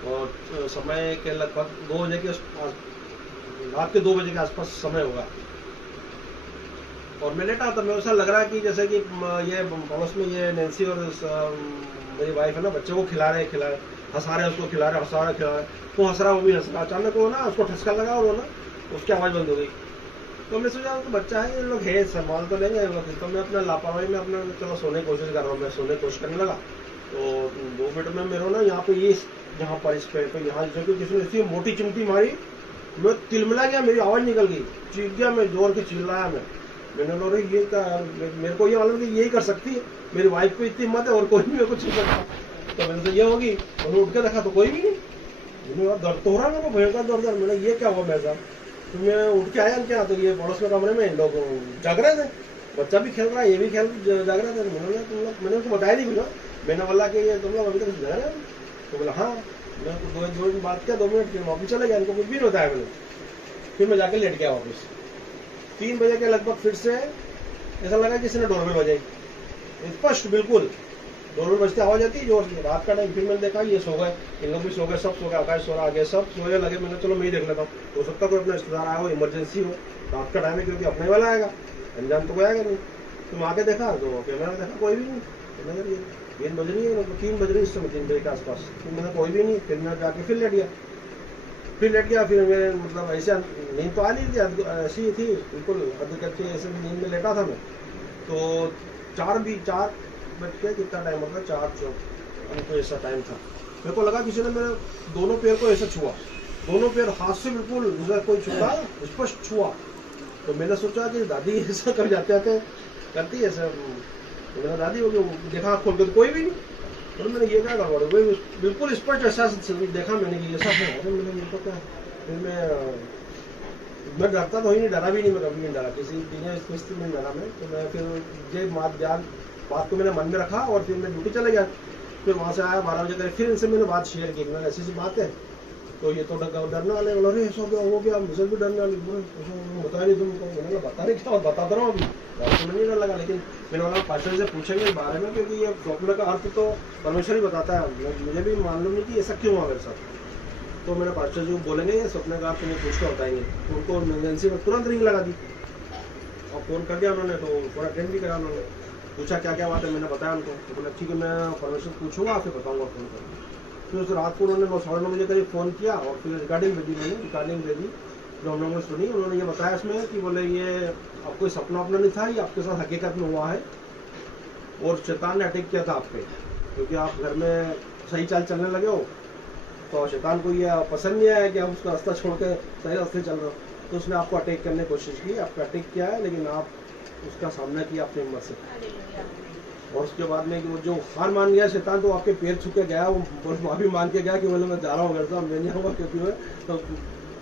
और समय के लगभग 2 बजे के रात के 2 बजे के आसपास समय होगा। और मैं लेटा था, मैं ऐसा लग रहा है कि जैसे कि ये पड़ोस में ये नैन्सी और मेरी वाइफ है ना, बच्चे को खिला रहे हंसा रहे उसको खिला रहे, हंसा रहे खिला रहे, वो हंस रहा वो भी हंस रहा। अचानक वो ना उसको ठसका लगा और वो ना उसकी आवाज़ बंद हो गई। तो हमने सोचा तो बच्चा है, ये लोग है संभाल तो लेंगे। तो मैं अपना लापरवाही में अपना चलो सोने की कोशिश कर रहा हूँ, मैं सोने की कोशिश करने लगा। तो 2 मिनट में मेरे ना यहाँ पे ये यहाँ पर इस पैर पे यहाँ जो किसी ने इतनी मोटी चिमटी मारी, मैं तिलमिला गया, मेरी आवाज़ निकल गई, चीख गया मैं, जोर के चिल्लाया मैंने बोला ये क्या, मेरे को ये मालूम कि यही कर सकती है, मेरी वाइफ को इतनी हिम्मत है और कोई भी मेरे को छू सकता। तो मैंने तो ये होगी, और उठ के देखा तो कोई भी नहीं। दर्द तो हो रहा मेरे को, भयंकर दर्द। मैंने ये क्या हुआ मेरे साथ? तो मैं उठ के आया क्या, तो ये पड़ोस में कमरे में लोग जाग रहे थे, बच्चा भी खेल रहा है, ये भी जाग रहे थे। मैंने उसको बताया नहीं कुछ, मैंने बोला कि ये तुम लोग अभी तक जाग रहे हो? तो बोला हाँ। मैं 2 दिन बात किया, 2 मिनट, फिर वापस चले गया, इनको कुछ भी नहीं बताया मैंने। फिर मैं जाके लेट गया वापस। 3 बजे के लगभग फिर से ऐसा लगा किसी ने डोरबेल बजाई, स्पष्ट बिल्कुल डोरबेल बजते आवाज आती है जोर से, रात का टाइम। फिर मैंने देखा ये सो गए, इन लोग भी सो गए, सब सो गए, आकाश सो रहा, आगे सब सोने लगे। मैंने चलो मैं ही देख लेता हूँ, हो सकता कोई अपना रिश्तेदार आया हो, इमरजेंसी हो, रात का टाइम है क्योंकि अपने वाला आएगा, अनजान तो कोई आएगा नहीं। तो मैं आके देखा तो कैमरा देखा कोई भी नहीं। 3 बज रही है, 3 बज रही इस समय, 3 बजे के आसपास। फिर मैंने कोई भी नहीं, फिर मैं जाके फिर लेट गया। फिर मेरे मतलब ऐसे नींद तो आ नहीं थी, ऐसी थी बिल्कुल अद करके ऐसे नींद में लेटा था मैं। तो 4 बज के कितना टाइम होता, 4 तो ऐसा टाइम था। मेरे को लगा किसी ने मेरे दोनों पैर को ऐसा छुआ, दोनों पैर हाथ से बिल्कुल कोई छुआ, स्पष्ट छुआ। तो मैंने सोचा कि दादी ऐसा कर जाते आते करती है ऐसा। तो मैंने दादी हो गई, देखा आँख खोल के तो कोई भी नहीं। तो मैंने ये क्या करवा भाई, बिल्कुल स्पष्ट ऐसा देखा मैंने कि ऐसा है। अरे मैंने मेरे को क्या, फिर मैं डरता तो ही नहीं, डरा भी नहीं, मैं कभी नहीं डरा, किसी स्थिति में डरा मैं। तो मैं फिर ये बात को मैंने मन में रखा और फिर मैं ड्यूटी चले गया। फिर वहाँ से आया 12 बजे करीब, फिर इनसे मैंने बात शेयर की, मैंने ऐसी बात है। तो ये तो डरने वाले, बोला अरे ऐसा क्या हो गया, मुझे भी डरने वाली, बता नहीं तुमको। मैंने बता नहीं क्या, बताता रहा हूँ अभी, तो नहीं डर लगा। लेकिन मैंने बोला पास्टर से पूछेंगे इस बारे में, क्योंकि ये स्वप्न का अर्थ तो परमेश्वर ही बताता है, मुझे भी मालूम नहीं कि ऐसा क्यों हुआ मेरे साथ। तो मैंने पास्टर जी को बोलेंगे ये स्वप्न का अर्थ तुम्हें पूछ के बताएंगे। उनको इमरजेंसी में तुरंत रिंग लगा दी और फ़ोन कर दिया उन्होंने। तो पूरा अटेंड भी करा उन्होंने, पूछा क्या क्या बात है, मैंने बताया उनको। तो बोला ठीक है मैं परमेश्वर पूछूंगा फिर बताऊंगा फ़ोन कर। फिर उस रात को उन्होंने 9:30 बजे करीब फ़ोन किया और फिर रिकॉर्डिंग भेजी, मैंने रिकॉर्डिंग भेजी जो हम लोगों ने सुनी। उन्होंने ये बताया इसमें कि बोले ये आपको सपना अपना नहीं था, ये आपके साथ हकीकत में हुआ है और शैतान ने अटैक किया था आप पे, क्योंकि आप घर में सही चाल चलने लगे हो। तो शैतान को ये पसंद नहीं आया कि आप उसका रास्ता छोड़ के सही रास्ते चल रहे हो, तो उसने आपको अटैक करने की कोशिश की, आपको अटैक किया है, लेकिन आप उसका सामना किया अपनी हिम्मत से। और उसके बाद में कि वो जो हार मान गया शैतान, तो आपके पैर छू के गया, वो माफी मान के गया कि बोले मैं जा रहा हूँ घर से, मैं नहीं आऊँगा क्योंकि मैं तो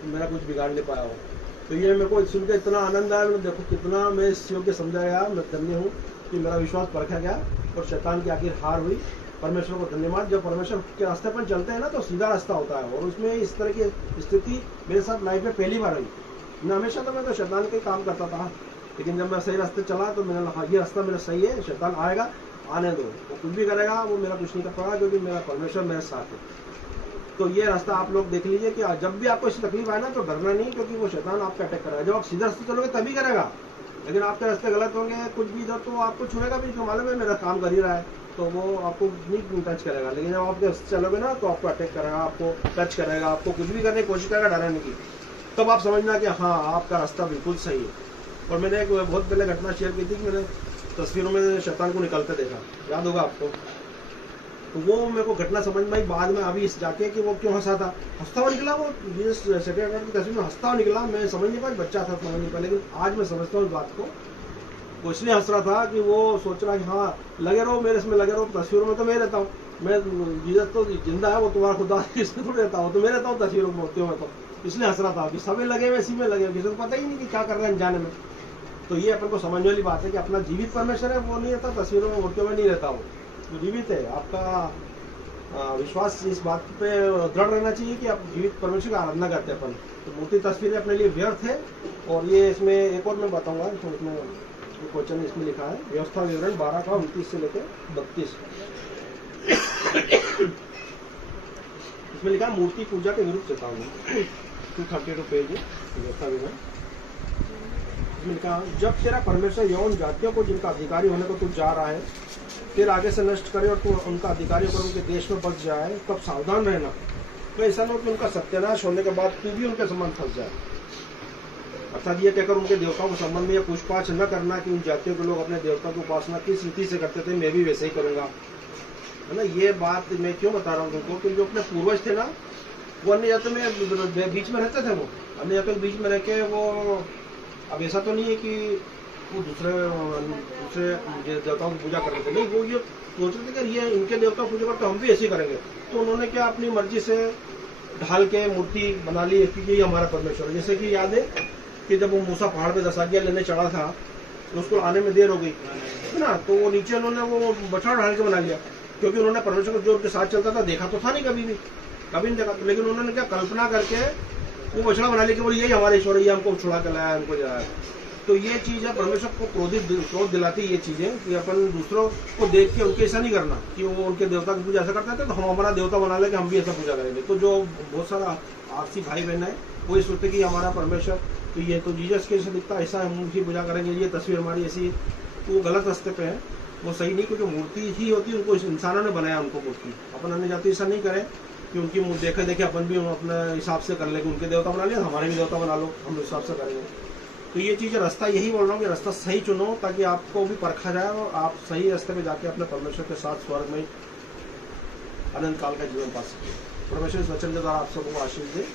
मेरा कुछ बिगाड़ नहीं पाया हो। तो ये मेरे को सुन के इतना आनंद आया, मैंने देखो कितना मैं इस योग के समझा गया, मैं धन्य हूँ कि मेरा विश्वास परखा गया और शैतान की आखिर हार हुई। परमेश्वर को धन्यवाद। जब परमेश्वर के रास्ते पर चलते हैं ना तो सीधा रास्ता होता है, और उसमें इस तरह की स्थिति मेरे साथ लाइफ में पहली बार हुई। मैं हमेशा तो मैं तो शैतान के काम करता था, लेकिन जब मैं सही रास्ते चला तो मैंने कहा ये रास्ता मेरा सही है, शैतान आएगा आने दो, वो कुछ भी करेगा वो मेरा कुछ नहीं कर पाएगा, क्योंकि मेरा परमेश्वर मेरे साथ है। तो ये रास्ता आप लोग देख लीजिए कि जब भी आपको ऐसी तकलीफ आए ना तो डरना नहीं, क्योंकि वो शैतान आपका अटैक करेगा। जब आप सीधा रास्ते चलोगे तभी करेगा, लेकिन आपके रास्ते गलत होंगे कुछ भी इधर, तो आपको छुएगा भी, तो मालूम है मेरा काम कर ही रहा है, तो वो आपको नहीं टच करेगा। लेकिन जब आप चलोगे ना तो आपको अटैक करेगा, आपको टच करेगा, आपको कुछ भी करने की कोशिश करेगा डराने की। तब आप समझना कि हाँ आपका रास्ता बिल्कुल सही है। और मैंने एक बहुत पहले घटना शेयर की थी कि मैंने तस्वीरों में शैतान को निकलते देखा, याद होगा आपको। तो वो मेरे को घटना समझ में आई बाद में अभी इस जाके कि वो क्यों हंसा था, हंसता हुआ निकला वो, जिस सेक्रेटरी की तस्वीर में हंसता हुआ निकला। मैं समझ नहीं पाया, बच्चा था समझ नहीं पाया, लेकिन आज मैं समझता हूँ इस बात को। वो इसलिए हंस रहा था कि वो सोच रहा कि हाँ लगे रहो मेरे इसमें, लगे रहो, तस्वीरों में तो मैं रहता हूँ, मैं जीसस तो जिंदा है, वो तुम्हारा खुदा इसमें थोड़ी रहता हूँ, तो मैं रहता हूँ तस्वीरों में होते हुए। तो इसलिए हंस रहा था कि सभी लगे हुए इसी में लगे, किसी को पता ही नहीं कि क्या कर रहे हैं अनजाने में। तो ये अपन को समझने वाली बात है कि अपना जीवित परमेश्वर है, वो नहीं रहता तस्वीरों में होते हुए नहीं रहता, वो जीवित है। आपका विश्वास इस बात पे दृढ़ रहना चाहिए कि आप जीवित परमेश्वर की आराधना करते हैं अपन। तो मूर्ति तस्वीरें अपने लिए व्यर्थ है। और ये इसमें एक और मैं बताऊंगा, इसमें क्वेश्चन इसमें लिखा है व्यवस्था विवरण 12 का 29 से लेकर 32। इसमें लिखा है मूर्ति पूजा के विरुद्ध चेतावनी, 232 पेज है व्यवस्था विवरण। इसमें लिखा जब तेरा परमेश्वर यौन जातियों को जिनका अधिकारी होने को तू जा रहा है फिर आगे से नष्ट करे और उनका अधिकारी होकर उनके देश में बच जाए, तब सावधान रहना। तो ऐसा न हो कि उनका सत्यानाश होने के बाद तू भी उनके समान फंस जाए। अर्थात ये कहकर उनके देवताओं के संबंध में यह पूछताछ न करना कि उन जातियों के लोग अपने देवता की उपासना किस रीति से करते थे, मैं भी वैसे ही करूंगा, है ना। ये बात मैं क्यों बता रहा हूँ तुमको कि जो अपने पूर्वज थे ना, वो अन्य जातियों में बीच में रहते थे। वो अन्य जातियों के बीच में रह के वो, अब ऐसा तो नहीं है कि वो दूसरे देवताओं की पूजा कर रहे थे, नहीं, वो ये सोच रहे थे कि ये इनके देवता पूजा करते हम भी ऐसे करेंगे। तो उन्होंने क्या अपनी मर्जी से ढाल के मूर्ति बना ली कि ये हमारा परमेश्वर है। जैसे कि याद है कि जब वो मूसा पहाड़ पे 10 आज्ञा लेने चढ़ा था तो उसको आने में देर हो गई, है ना, तो वो नीचे उन्होंने वो बछड़ा ढाल के बना लिया, क्योंकि उन्होंने परमेश्वर को जो उनके साथ चलता था देखा तो था नहीं, कभी नहीं देखा। लेकिन उन्होंने क्या कल्पना करके वो बछड़ा बना लिया कि बोले यही हमारे ईश्वर है, ये हमको छुड़ा के लाया, हमको जलाया। तो ये चीज है, परमेश्वर को क्रोध दिलाती ये चीजें कि अपन दूसरों को देख के उनके ऐसा नहीं करना कि वो उनके देवता की पूजा ऐसा करते थे तो हम हमारा देवता बना ले कि हम भी ऐसा पूजा करेंगे। तो जो बहुत सारा आरसी भाई बहन है वो ये सोचते कि हमारा परमेश्वर तो ये तो जीसस के जैसे दिखता, ऐसा हम उनकी पूजा करेंगे, ये तस्वीर हमारी ऐसी, तो वो गलत रास्ते पे है, वो सही नहीं। क्योंकि मूर्ति ही होती है, उनको इंसानों ने बनाया उनको मूर्ति। अपन अन्य जाति ऐसा नहीं करें कि उनकी देखे देखे अपन भी अपने हिसाब से कर ले, उनके देवता बना लिया हमारे भी देवता बना लो, हम हिसाब से करेंगे। तो ये चीज़ रास्ता यही बोल रहा हूँ कि रास्ता सही चुनो ताकि आपको भी परखा जाए और आप सही रास्ते में जाके अपने परमेश्वर के साथ स्वर्ग में अनंत काल का जीवन पा सके। परमेश्वर इस वचन के द्वारा आप सबको आशीष दे।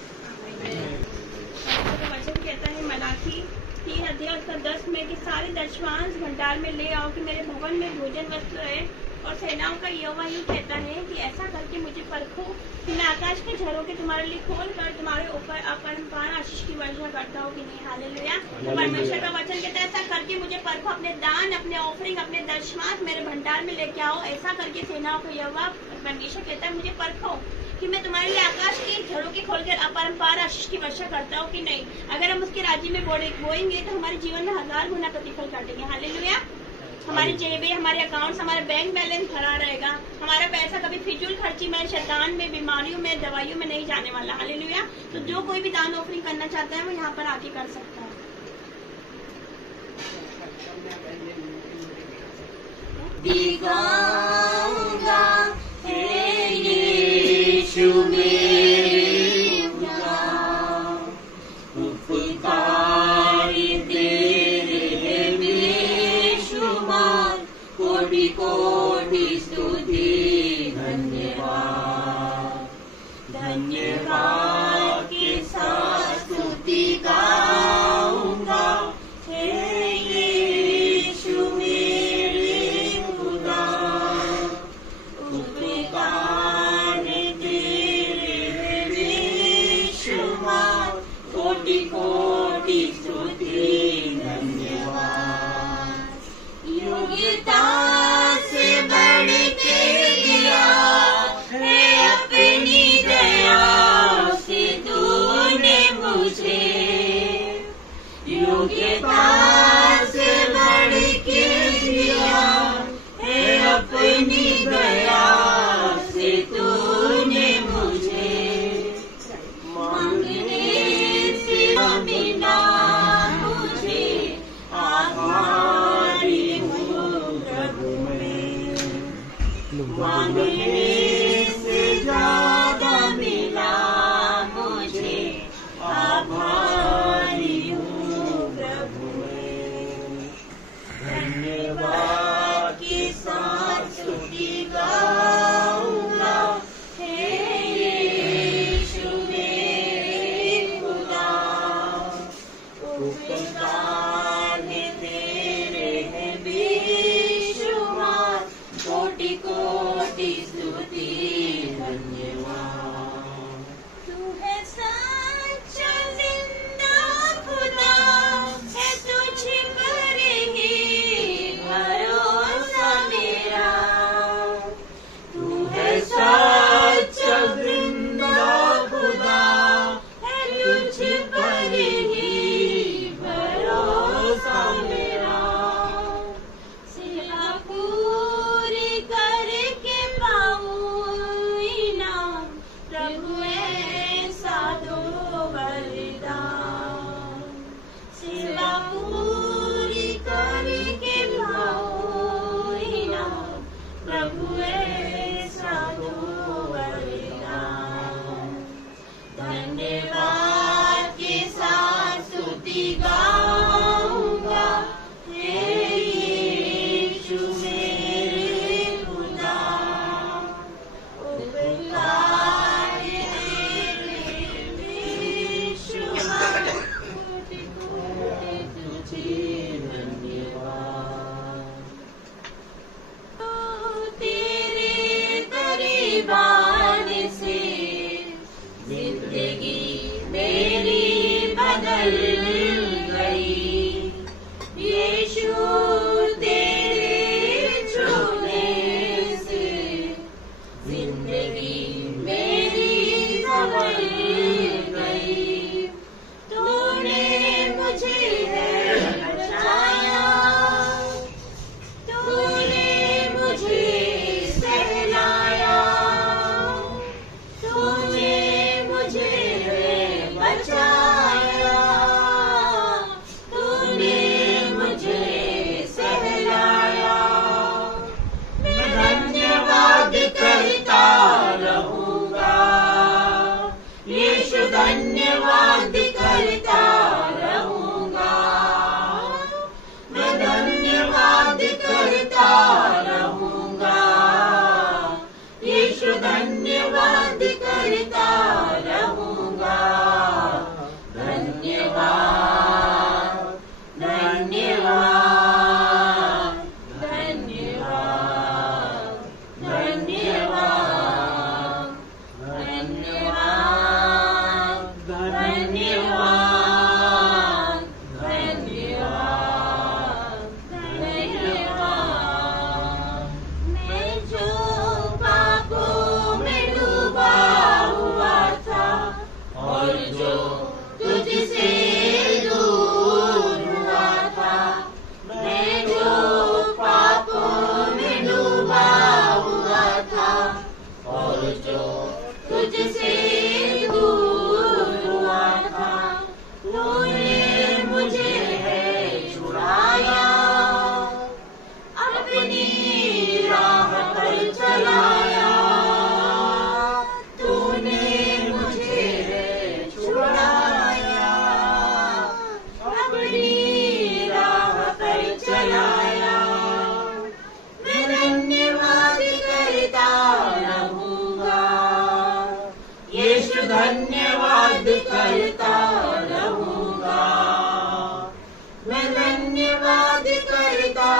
वचन कहता है मलाकी 3 अध्याय उसका 10 में कि सारे दशवांश भंडार में ले आओ कि मेरे भवन में भोजन वस्तु रहे। और सेनाओं का यहोवा यूं कहता है कि ऐसा करके मुझे परखो कि मैं आकाश के झरोखे तुम्हारे लिए खोल कर तुम्हारे ऊपर अपरंपार आशीष की वर्षा करता हूँ कि नहीं। हालेलुया। परमेश्वर का वचन कहता है ऐसा करके मुझे परखो, अपने दान, अपने ऑफरिंग, अपने दशमांश मेरे भंडार में लेके आओ। ऐसा करके सेनाओं को यहोवा परमेश्वर कहता है मुझे परखो कि मैं तुम्हारे लिए आकाश के झरोखे खोलकर अपरंपार आशीष की वर्षा करता हूँ कि नहीं। अगर हम उसके राज्य में बोएंगे तो हमारे जीवन में 1000 गुना प्रतिफल काटेंगे। हालेलुया। हमारी जेबें, हमारे अकाउंट्स, हमारा बैंक बैलेंस भरा रहेगा। हमारा पैसा कभी फिजूल खर्ची में, शैतान में, बीमारियों में, दवाइयों में नहीं जाने वाला। हालेलुया। तो जो कोई भी दान ऑफरिंग करना चाहता है वो यहाँ पर आके कर सकता है। दिखाऊंगा हे यीशु मेरे उपकार तेरे बेशुमार, कोटि कोटि स्तुति धन्यवाद। धन्यवाद के साथ स्तुति गाऊंगा हे यीशु मेरे खुदा। उपकार तेरे बेशुमार, कोटि कोटि स्तुति धन्यवाद। योग्यता से बढ़ के दिया है अपनी दया से तूने मुझे। योग्यता से बढ़ के दिया है अपनी दया से तूने मुझे। मांगने से मिला मुझे, आभारी हूँ प्रभु में। मांगने से ज्यादा मिला मुझे, आभारी हूँ प्रभु में। धन्यवाद के साथ स्तुति गाऊंगा हे यीशु मेरे खुदा। उपकार तेरे हैं बेशुमार, कोटि कोटि स्तुति धन्यवाद, धन्यवाद, धन्यवाद। मैं जो पापों में डूबा हुआ था और जो तुझसे दूर हुआ था, मैं जो पापों में डूबा हुआ था और जो तुझसे दूर हुआ था, तूने मुझे है छुड़ाया, अपनी राह पर चलाया। तूने मुझे है छुड़ाया, अपनी राह पर चलाया। मैं धन्यवाद करता रहूंगा, यीशु धन्यवाद करता रहूंगा। मैं धन्यवाद करता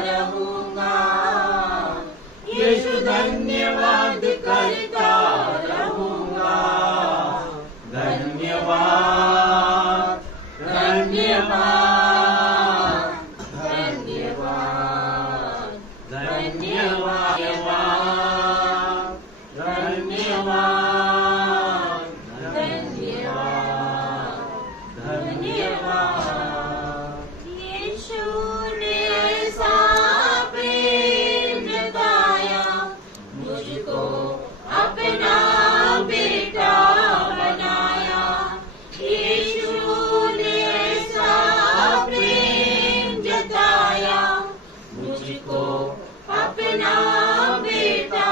रहूंगा, यीशु धन्यवाद करता रहूंगा। धन्यवाद, धन्यवाद, धन्यवाद, धन्यवाद, धन्यवाद, धन्यवाद, धन्यवाद। यीशु ने ऐसा प्रेम जताया, मुझको अपना बेटा बनाया। यीशु ने ऐसा प्रेम जताया, मुझको अपना बेटा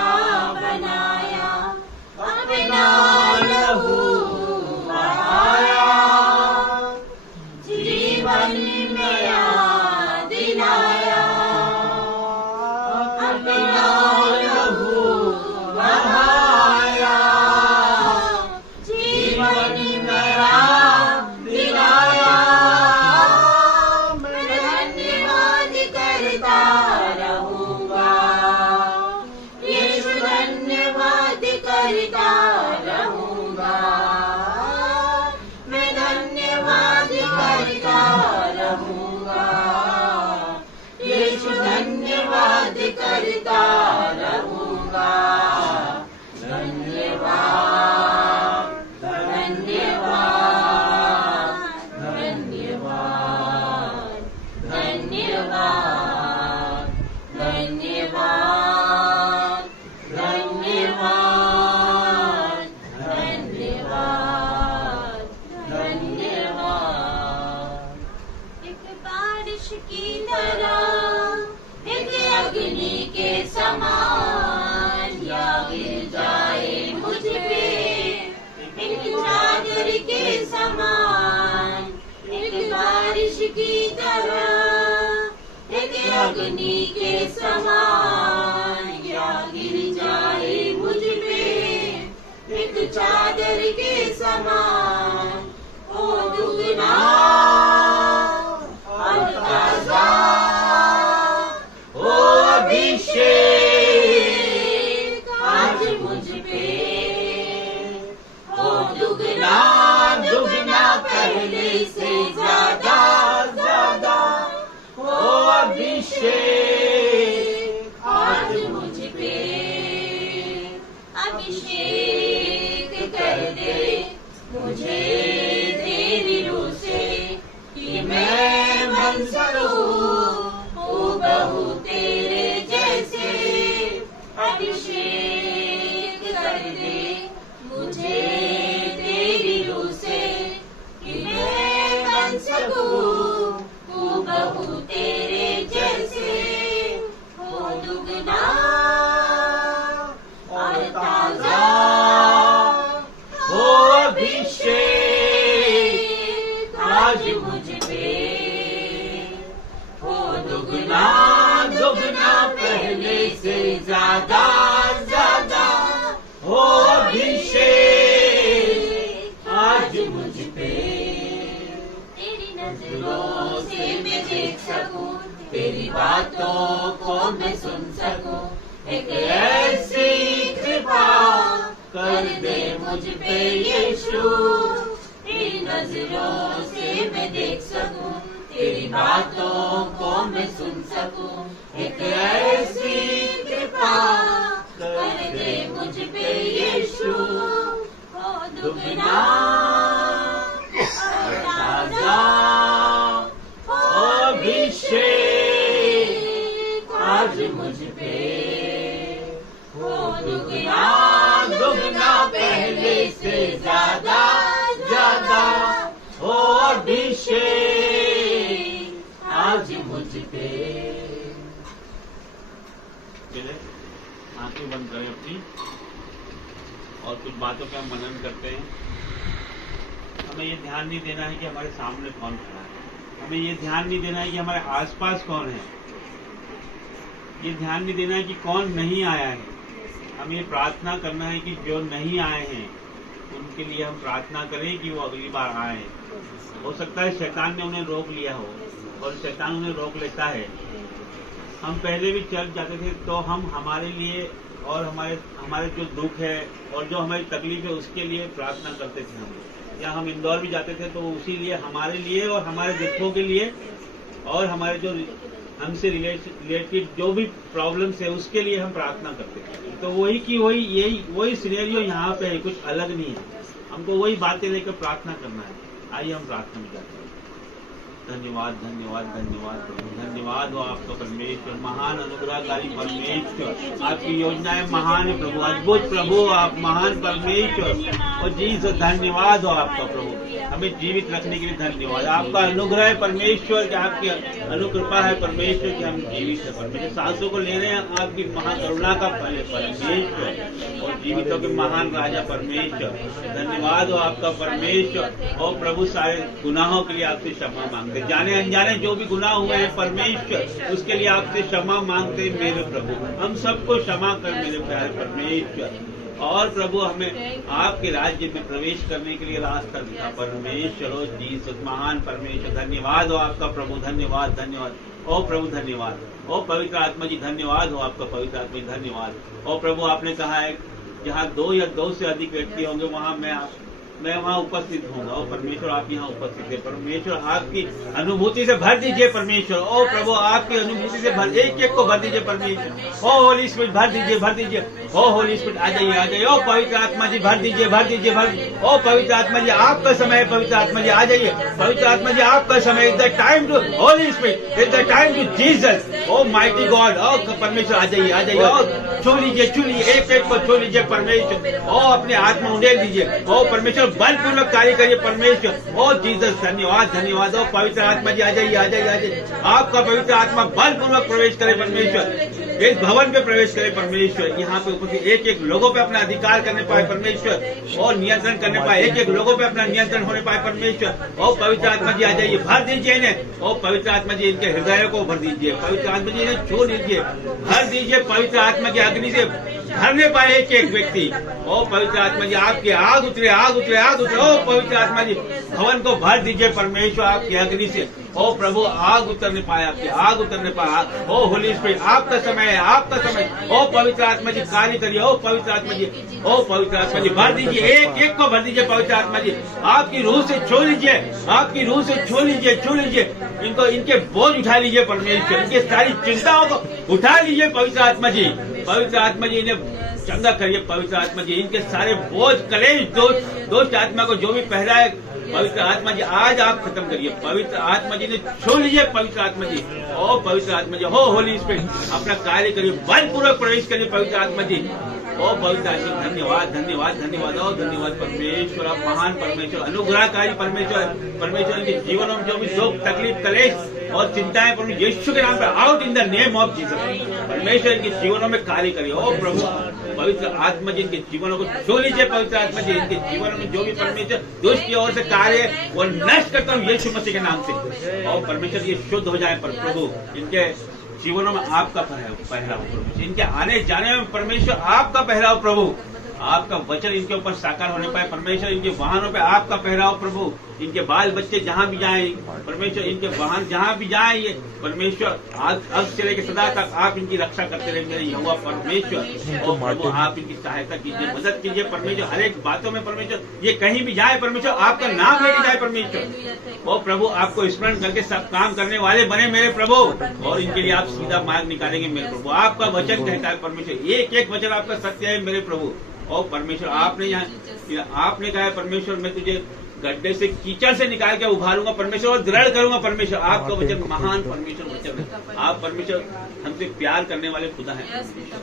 बनाया। अपना लहू बहाया, जीवन नया दिलाया। अपना लहू बहाया, जीवन नया दिलाया। मैं धन्यवाद करता रहूंगा, यीशु धन्यवाद करता रहूंगा। मैं धन्यवाद करता रहूंगा, यीशु धन्यवाद करता रहूंगा। धन्यवाद, धन्यवाद, धन्यवाद, धन्यवाद, धन्यवाद, धन्यवाद, धन्यवाद, धन्यवाद। एक बारिश की तरह, एक अग्नि के समान या गिर जाए मुझ पे, एक चादर के समान। एक बारिश की तरह, एक अग्नि के समान या गिर जाए मुझ पे, एक चादर के समान। ओ दुगना और ताजा, ओ अभिषेक आज मुझ पे। ओ दुगना दुगना पहले से ज्यादा ज्यादा, ओ अभिषेक आज मुझ पे। अभिषेक कर दे मुझे तेरी रूह से, कि मैं बन सकूं हूबहू तेरे जैसे। अभिषेक कर दे मुझे तेरी रूह से, कि मैं बन सकूं हूबहू तेरे जैसे। हो दुगना और ताजा, हो अभिषेक आज मुझ पे। हो दुगना दुगना पहले से ज्यादा ज्यादा, हो अभिषेक आज मुझ पे। तेरी नजरों से मैं देख सकूं, तेरी बातों को मैं सुन सकूं। एक ऐसी कृपा कर दे मुझ पे यीशु, नजरों से मैं देख सकूं, तेरी बातों को मैं सुन सकूं। एक ऐसी कृपा कर दे मुझ पे यीशु, हो दुगना और ताजा अभिषेक आज मुझ पे, हो दुगना दुगना पहले से ज्यादा ज्यादा हो अभिषेक आज मुझ पे। चले आंखें बंद करें अपनी और कुछ बातों पे हम मनन करते हैं। हमें ये ध्यान नहीं देना है कि हमारे सामने कौन खड़ा है, हमें ये ध्यान नहीं देना है कि हमारे आसपास कौन है, ये ध्यान नहीं देना है कि कौन नहीं आया है। हमें ये प्रार्थना करना है कि जो नहीं आए हैं उनके लिए हम प्रार्थना करें कि वो अगली बार आए। हो सकता है शैतान ने उन्हें रोक लिया हो और शैतान उन्हें रोक लेता है। हम पहले भी चर्च जाते थे तो हम हमारे लिए और हमारे जो दुख है और जो हमारी तकलीफ है उसके लिए प्रार्थना करते थे हम। या हम इंदौर भी जाते थे तो उसी लिए हमारे लिए और हमारे दुखों के लिए और हमारे जो हमसे रिलेटेड जो भी प्रॉब्लम्स है उसके लिए हम प्रार्थना करते थे। तो वही सिनेरियो यहाँ पे है, कुछ अलग नहीं है। हमको वही बातें लेकर प्रार्थना करना है। आइए हम प्रार्थना में जाते हैं। धन्यवाद धन्यवाद धन्यवाद धन्यवाद हो आपका परमेश्वर, महान अनुग्रहकारी परमेश्वर। आपकी योजनाएं महान है प्रभु, अद्भुत प्रभु, आप महान परमेश्वर। और जीसस धन्यवाद हो आपका प्रभु, हमें जीवित रखने के लिए धन्यवाद। आपका अनुग्रह है परमेश्वर, कि आपकी अनुकृपा है परमेश्वर कि हम जीवित है परमेश्वर। सांसों को ले रहे हैं आपकी महाकरुणा का फल है परमेश्वर, और जीवितों के महान राजा परमेश्वर। धन्यवाद हो आपका परमेश्वर। और प्रभु सारे गुनाहों के लिए आपसे क्षमा मांगते, जाने अनजाने जो भी गुनाह हुए हैं परमेश्वर उसके लिए आपसे क्षमा मांगते मेरे प्रभु। हम सबको क्षमा कर मेरे प्यारे परमेश्वर। और प्रभु हमें आपके राज्य में प्रवेश करने के लिए रास्ता दिखा परमेश्वर। ओ जीसस महान परमेश्वर, धन्यवाद हो आपका प्रभु, धन्यवाद धन्यवाद। ओ प्रभु धन्यवाद। ओ पवित्र आत्मा जी धन्यवाद हो आपका, पवित्र आत्मा जी धन्यवाद। ओ प्रभु आपने कहा है जहाँ 2 या 2 से अधिक व्यक्ति होंगे वहाँ मैं वहाँ उपस्थित होऊंगा। और परमेश्वर आप यहाँ उपस्थित है परमेश्वर, आपकी अनुभूति से भर दीजिए परमेश्वर। ओ प्रभु आपकी अनुभूति से भर, एक एक को भर दीजिए परमेश्वर। ओ होली स्पिरिट भर दीजिए, भर दीजिए। ओ होली स्पिरिट आ जाइए, आ जाइए। ओ पवित्र आत्मा जी भर दीजिए, भर दीजिए, भर। ओ पवित्र आत्मा जी आपका समय है, पवित्र आत्मा जी आ जाइए। पवित्र आत्मा जी आपका समय, is the time to holy spirit, is the time to Jesus. O mighty God, O परमेश्वर आ जाइए, आ जाइए। और छू लीजिए, छू लीजिए, एक एक को छू लीजिए परमेश्वर। ओ अपने आत्मा उंडेल दीजिए। ओ परमेश्वर बलपूर्वक कार्य करिए परमेश्वर। ओ जीसस धन्यवाद धन्यवाद। ओ पवित्र आत्मा जी आ जाइए, आ जाइए, आ जाइए। आपका पवित्र आत्मा बलपूर्वक प्रवेश करे परमेश्वर, इस भवन पे प्रवेश करे परमेश्वर। यहाँ पे उपस्थित एक एक लोगों पे अपना अधिकार करने पाए परमेश्वर, और नियंत्रण करने पाए, एक एक लोगों पे अपना नियंत्रण होने पाए परमेश्वर। ओ पवित्र आत्मा जी आ जाइए, भर दीजिए इन्हें। ओ पवित्र आत्मा जी इनके हृदयों को भर दीजिए, पवित्र आत्मा जी इन्हें छू लीजिए, भर दीजिए पवित्र आत्मा की अग्नि से भरने पाए एक एक व्यक्ति। ओ पवित्र आत्मा जी आपकी आग उतरे, आग उतरे, आग उतरे। ओ पवित्र आत्मा जी भवन को भर दीजिए परमेश्वर आपकी अग्नि से। ओ प्रभु आग उतरने पाए, आपकी आग उतरने पाए। ओ होली स्पिरिट आपका समय है, आपका समय। ओ पवित्र आत्मा जी कार्य करिए। ओ पवित्र आत्मा जी, ओ पवित्र आत्मा जी भर दीजिए, एक एक को भर दीजिए पवित्र आत्मा जी। आपकी रूह से छू लीजिए, आपकी रूह से छू लीजिए, छू लीजिए इनको, इनके बोझ उठा लीजिए परमेश्वर, इनकी सारी चिंताओं को उठा लीजिए पवित्र आत्मा जी। पवित्र आत्मा जी इन्हें चंगा करिए पवित्र आत्मा जी, इनके सारे बोझ कलेश दोष आत्मा को जो भी पहरा है पवित्र आत्मा जी आज आप खत्म करिए। पवित्र आत्मा जी ने छू लीजिए पवित्र आत्मा जी। ओ पवित्र आत्मा जी, हो होली स्पिरिट अपना कार्य करिए, बलपूर्वक प्रवेश करिए पवित्र आत्मा जी। ओ पवित्र आत्मा धन्यवाद धन्यवाद धन्यवाद। ओ धन्यवाद परमेश्वर, आप महान परमेश्वर, अनुग्रहकारी परमेश्वर। परमेश्वर इनके जीवनों में जो भी दुख तकलीफ कलेश और चिंताएं प्रभु यीशु के नाम पर out in the name of Jesus. परमेश्वर इनके जीवनों में कार्य करिए। ओ प्रभु पवित्र आत्मा जी इनके जीवनों को छू लीजिए पवित्र आत्मा जी। इनके जीवनों में जो भी परमेश्वर दुष्ट की ओर से कार्य वो नष्ट करता हूँ यीशु मसीह के नाम से। और परमेश्वर ये शुद्ध हो जाए प्रभु, इनके जीवनों में आपका पहराव प्रभु, इनके आने जाने में परमेश्वर आपका पहराव प्रभु। आपका वचन इनके ऊपर साकार होने पाए परमेश्वर। इनके वाहनों पे आपका पहराव प्रभु, इनके बाल बच्चे जहाँ भी जाएं परमेश्वर, इनके वाहन जहाँ भी जाएं ये परमेश्वर आज अब से लेकर सदा तक आप इनकी रक्षा करते रहे मेरे यहोवा परमेश्वर। और प्रभु आप इनकी सहायता कीजिए, मदद कीजिए परमेश्वर, हर एक बातों में परमेश्वर, ये कहीं भी जाए परमेश्वर आपका नाम लेके जाए परमेश्वर। और प्रभु आपको स्मरण करके सब काम करने वाले बने मेरे प्रभु, और इनके लिए आप सीधा मार्ग निकालेंगे मेरे प्रभु। आपका वचन कहता है परमेश्वर, एक एक वचन आपका सत्य है मेरे प्रभु। और परमेश्वर आपने कहा है परमेश्वर मैं तुझे गड्ढे से कीचड़ से निकाल के उभारूंगा परमेश्वर और दृढ़ करूंगा परमेश्वर। आपका वचन महान परमेश्वर वचन है। आप परमेश्वर हमसे प्यार करने वाले खुदा हैं।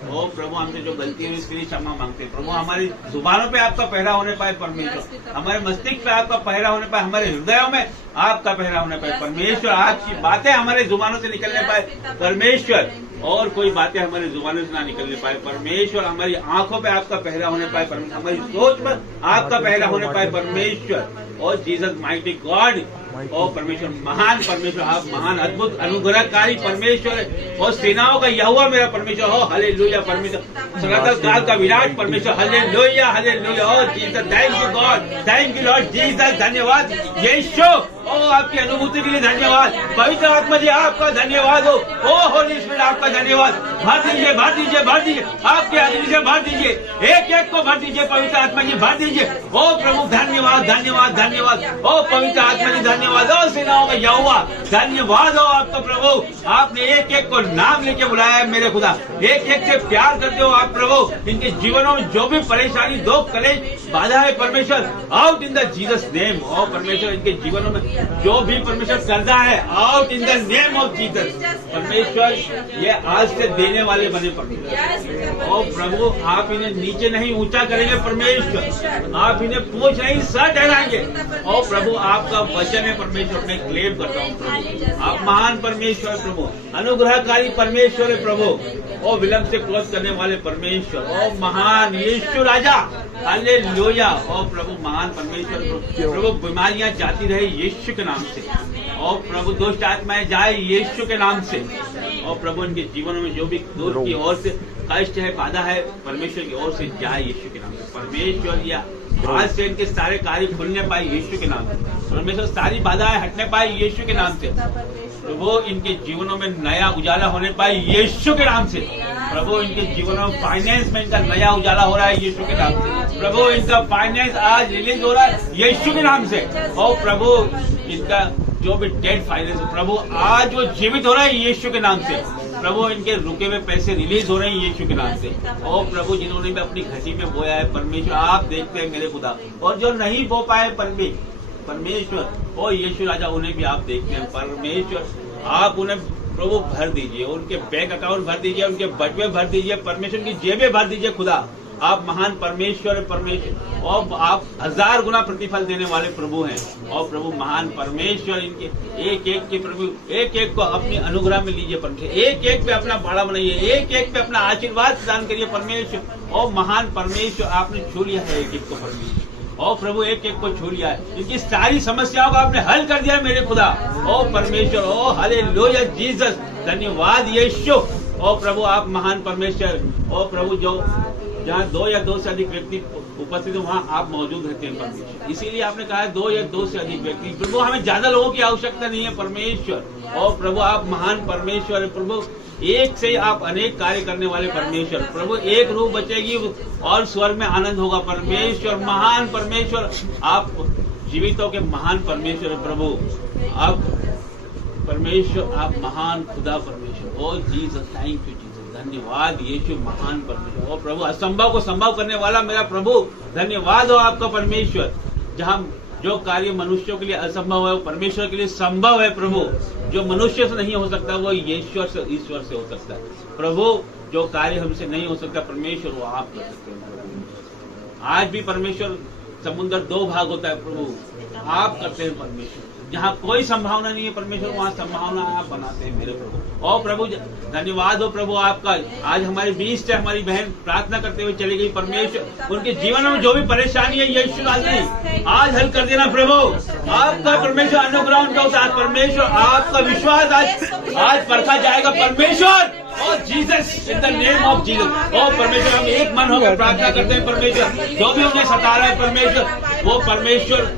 ओ प्रभु हमसे जो गलती है इसके लिए क्षमा मांगते हैं प्रभु। हमारी जुबानों पे आपका पहरा होने पाए परमेश्वर, हमारे मस्तिष्क पे आपका पहरा होने पाए, हमारे हृदयों में आपका पहरा होने पाए परमेश्वर। आपकी बातें हमारे जुबानों से निकलने पाए परमेश्वर, और कोई बातें हमारे जुबानों से ना निकलने पाए परमेश्वर। हमारी आंखों पे आपका पहरा होने पाए परमेश्वर, हमारी सोच पर आपका पहरा होने पाए परमेश्वर। और जीसस माइटी गॉड, ओ परमेश्वर महान परमेश्वर, आप महान अद्भुत अनुग्रहकारी परमेश्वर है। और सेनाओं का यहोवा मेरा परमेश्वर हो, हालेलुया परमेश्वर, सनातन काल का विराट परमेश्वर, hallelujah hallelujah. Oh Jesus thank you God, thank you Lord Jesus, धन्यवाद यीशु। ओ आपकी अनुभूति के लिए धन्यवाद, पवित्र आत्मा जी आपका धन्यवाद हो। ओ होली स्पिरिट आपका धन्यवाद। भर दीजिए भर दीजिए भर दीजिए, आपके आदमी से भर दीजिए, एक एक को भर दीजिए पवित्र आत्मा जी भर दीजिए। ओ प्रभु धन्यवाद धन्यवाद धन्यवाद, ओ पवित्र आत्मा जी धन्यवाद। ओ सेनाओं का यहोवा धन्यवाद हो आपका प्रभु। आपने एक एक को नाम लेके बुलाया है मेरे खुदा, एक एक से प्यार करते हो आप प्रभु। इनके जीवनों में जो भी परेशानी दो कलेश बाधा है परमेश्वर, out in the Jesus name. O परमेश्वर इनके जीवनों में जो भी परमेश्वर कर्जा है, out in the name of Jesus परमेश्वर। ये आज से देने वाले बने परमेश्वर। ओ प्रभु आप इन्हें नीचे नहीं ऊंचा करेंगे परमेश्वर, आप इन्हें पूछ नहीं सर ठहराएंगे। ओ प्रभु आपका वचन है परमेश्वर, मैं क्लेम करता हूँ प्रभु। आप महान परमेश्वर प्रभु, अनुग्रहकारी परमेश्वर है प्रभु। ओ विलंब से क्रोध करने वाले परमेश्वर, ओ महान यीशु राजा, हालेलुया। ओ प्रभु महान परमेश्वर प्रभु, बीमारियां जाती रहे यीशु के नाम से। और प्रभु दुष्ट आत्माएं जाए यीशु के नाम से। और प्रभु इनके जीवनों में जो भी दूर की ओर से कष्ट है बाधा है परमेश्वर की ओर से जाए यीशु के नाम से परमेश्वर। या आज से इनके सारे कार्य खुलने पाए यीशु के नाम से परमेश्वर, सारी बाधाएं हटने पाए यीशु के नाम से प्रभु। इनके जीवनों में नया उजाला होने पाए यीशु के नाम से प्रभु। इनके जीवनों में फाइनेंस में इनका नया उजाला हो रहा है यीशु के नाम से प्रभु। इनका फाइनेंस आज रिलीज हो रहा है यीशु के नाम से। और प्रभु इनका जो भी डेड फाइनेंस प्रभु आज वो जीवित हो रहा है यीशु के नाम से प्रभु। इनके रुके हुए पैसे रिलीज हो रहे हैं यीशु के नाम से। और प्रभु जिन्होंने भी अपनी घटी में बोया है परमेश्वर आप देखते हैं मेरे खुदा, और जो नहीं बो पाए परमेश्वर ओ यीशु राजा उन्हें भी आप देखते हैं परमेश्वर। आप उन्हें प्रभु भर दीजिए, उनके बैंक अकाउंट भर दीजिए, उनके बटुए भर दीजिए परमेश्वर, की जेबें भर दीजिए खुदा। आप महान परमेश्वर परमेश्वर, और आप 1000 गुना प्रतिफल देने वाले प्रभु हैं। और प्रभु महान परमेश्वर इनके एक एक के प्रभु, एक एक को अपने अनुग्रह में लीजिए परमेश्वर, एक एक पे अपना बाड़ा बनाइए, एक एक पे अपना आशीर्वाद प्रदान करिए परमेश्वर। और महान परमेश्वर आपने छू लिया है एक एक को परमेश्वर। और प्रभु एक एक को छू लिया है, इनकी सारी समस्याओं को आपने हल कर दिया है मेरे खुदा। ओ परमेश्वर, ओ हालेलुया जीसस, धन्यवाद यीशु। ओ प्रभु आप महान परमेश्वर। ओ प्रभु जो जहाँ 2 या 2 से अधिक व्यक्ति उपस्थित है वहाँ आप मौजूद रहते हैं परमेश्वर, इसीलिए आपने कहा है 2 या 2 से अधिक व्यक्ति। प्रभु हमें ज्यादा लोगों की आवश्यकता नहीं है परमेश्वर। और प्रभु आप महान परमेश्वर है प्रभु, एक से आप अनेक कार्य करने वाले परमेश्वर प्रभु। एक रूह बचेगी और स्वर्ग में आनंद होगा परमेश्वर। महान परमेश्वर आप जीवितों के महान परमेश्वर है प्रभु। आप परमेश्वर आप महान खुदा परमेश्वर। O Jesus thank you Jesus, धन्यवाद यीशु महान परमेश्वर। ओ प्रभु असंभव को संभव करने वाला मेरा प्रभु, धन्यवाद हो आपका परमेश्वर। जहाँ जो कार्य मनुष्यों के लिए असंभव है वो परमेश्वर के लिए संभव है प्रभु। जो मनुष्य से नहीं हो सकता वो ईश्वर से हो सकता है प्रभु। जो कार्य हमसे नहीं हो सकता परमेश्वर वो आप कर सकते हैं प्रभु। आज भी परमेश्वर समुद्र 2 भाग होता है प्रभु, आप करते हैं परमेश्वर। जहाँ कोई संभावना नहीं है परमेश्वर वहाँ संभावना आप बनाते हैं मेरे प्रभु। और प्रभु धन्यवाद हो प्रभु आपका। आज हमारे बीच से हमारी बहन प्रार्थना करते हुए चली गई परमेश्वर, उनके जीवन में जो भी परेशानी है यीशु आज हल कर देना प्रभु। आपका परमेश्वर अनुग्रह उनका साथ परमेश्वर, आपका विश्वास आज परखा जाएगा परमेश्वर। O Jesus, in the name of Jesus. O परमेश्वर, हम एक मन होकर प्रार्थना करते हैं परमेश्वर, जो भी उन्हें सता रहा है परमेश्वर, वो परमेश्वर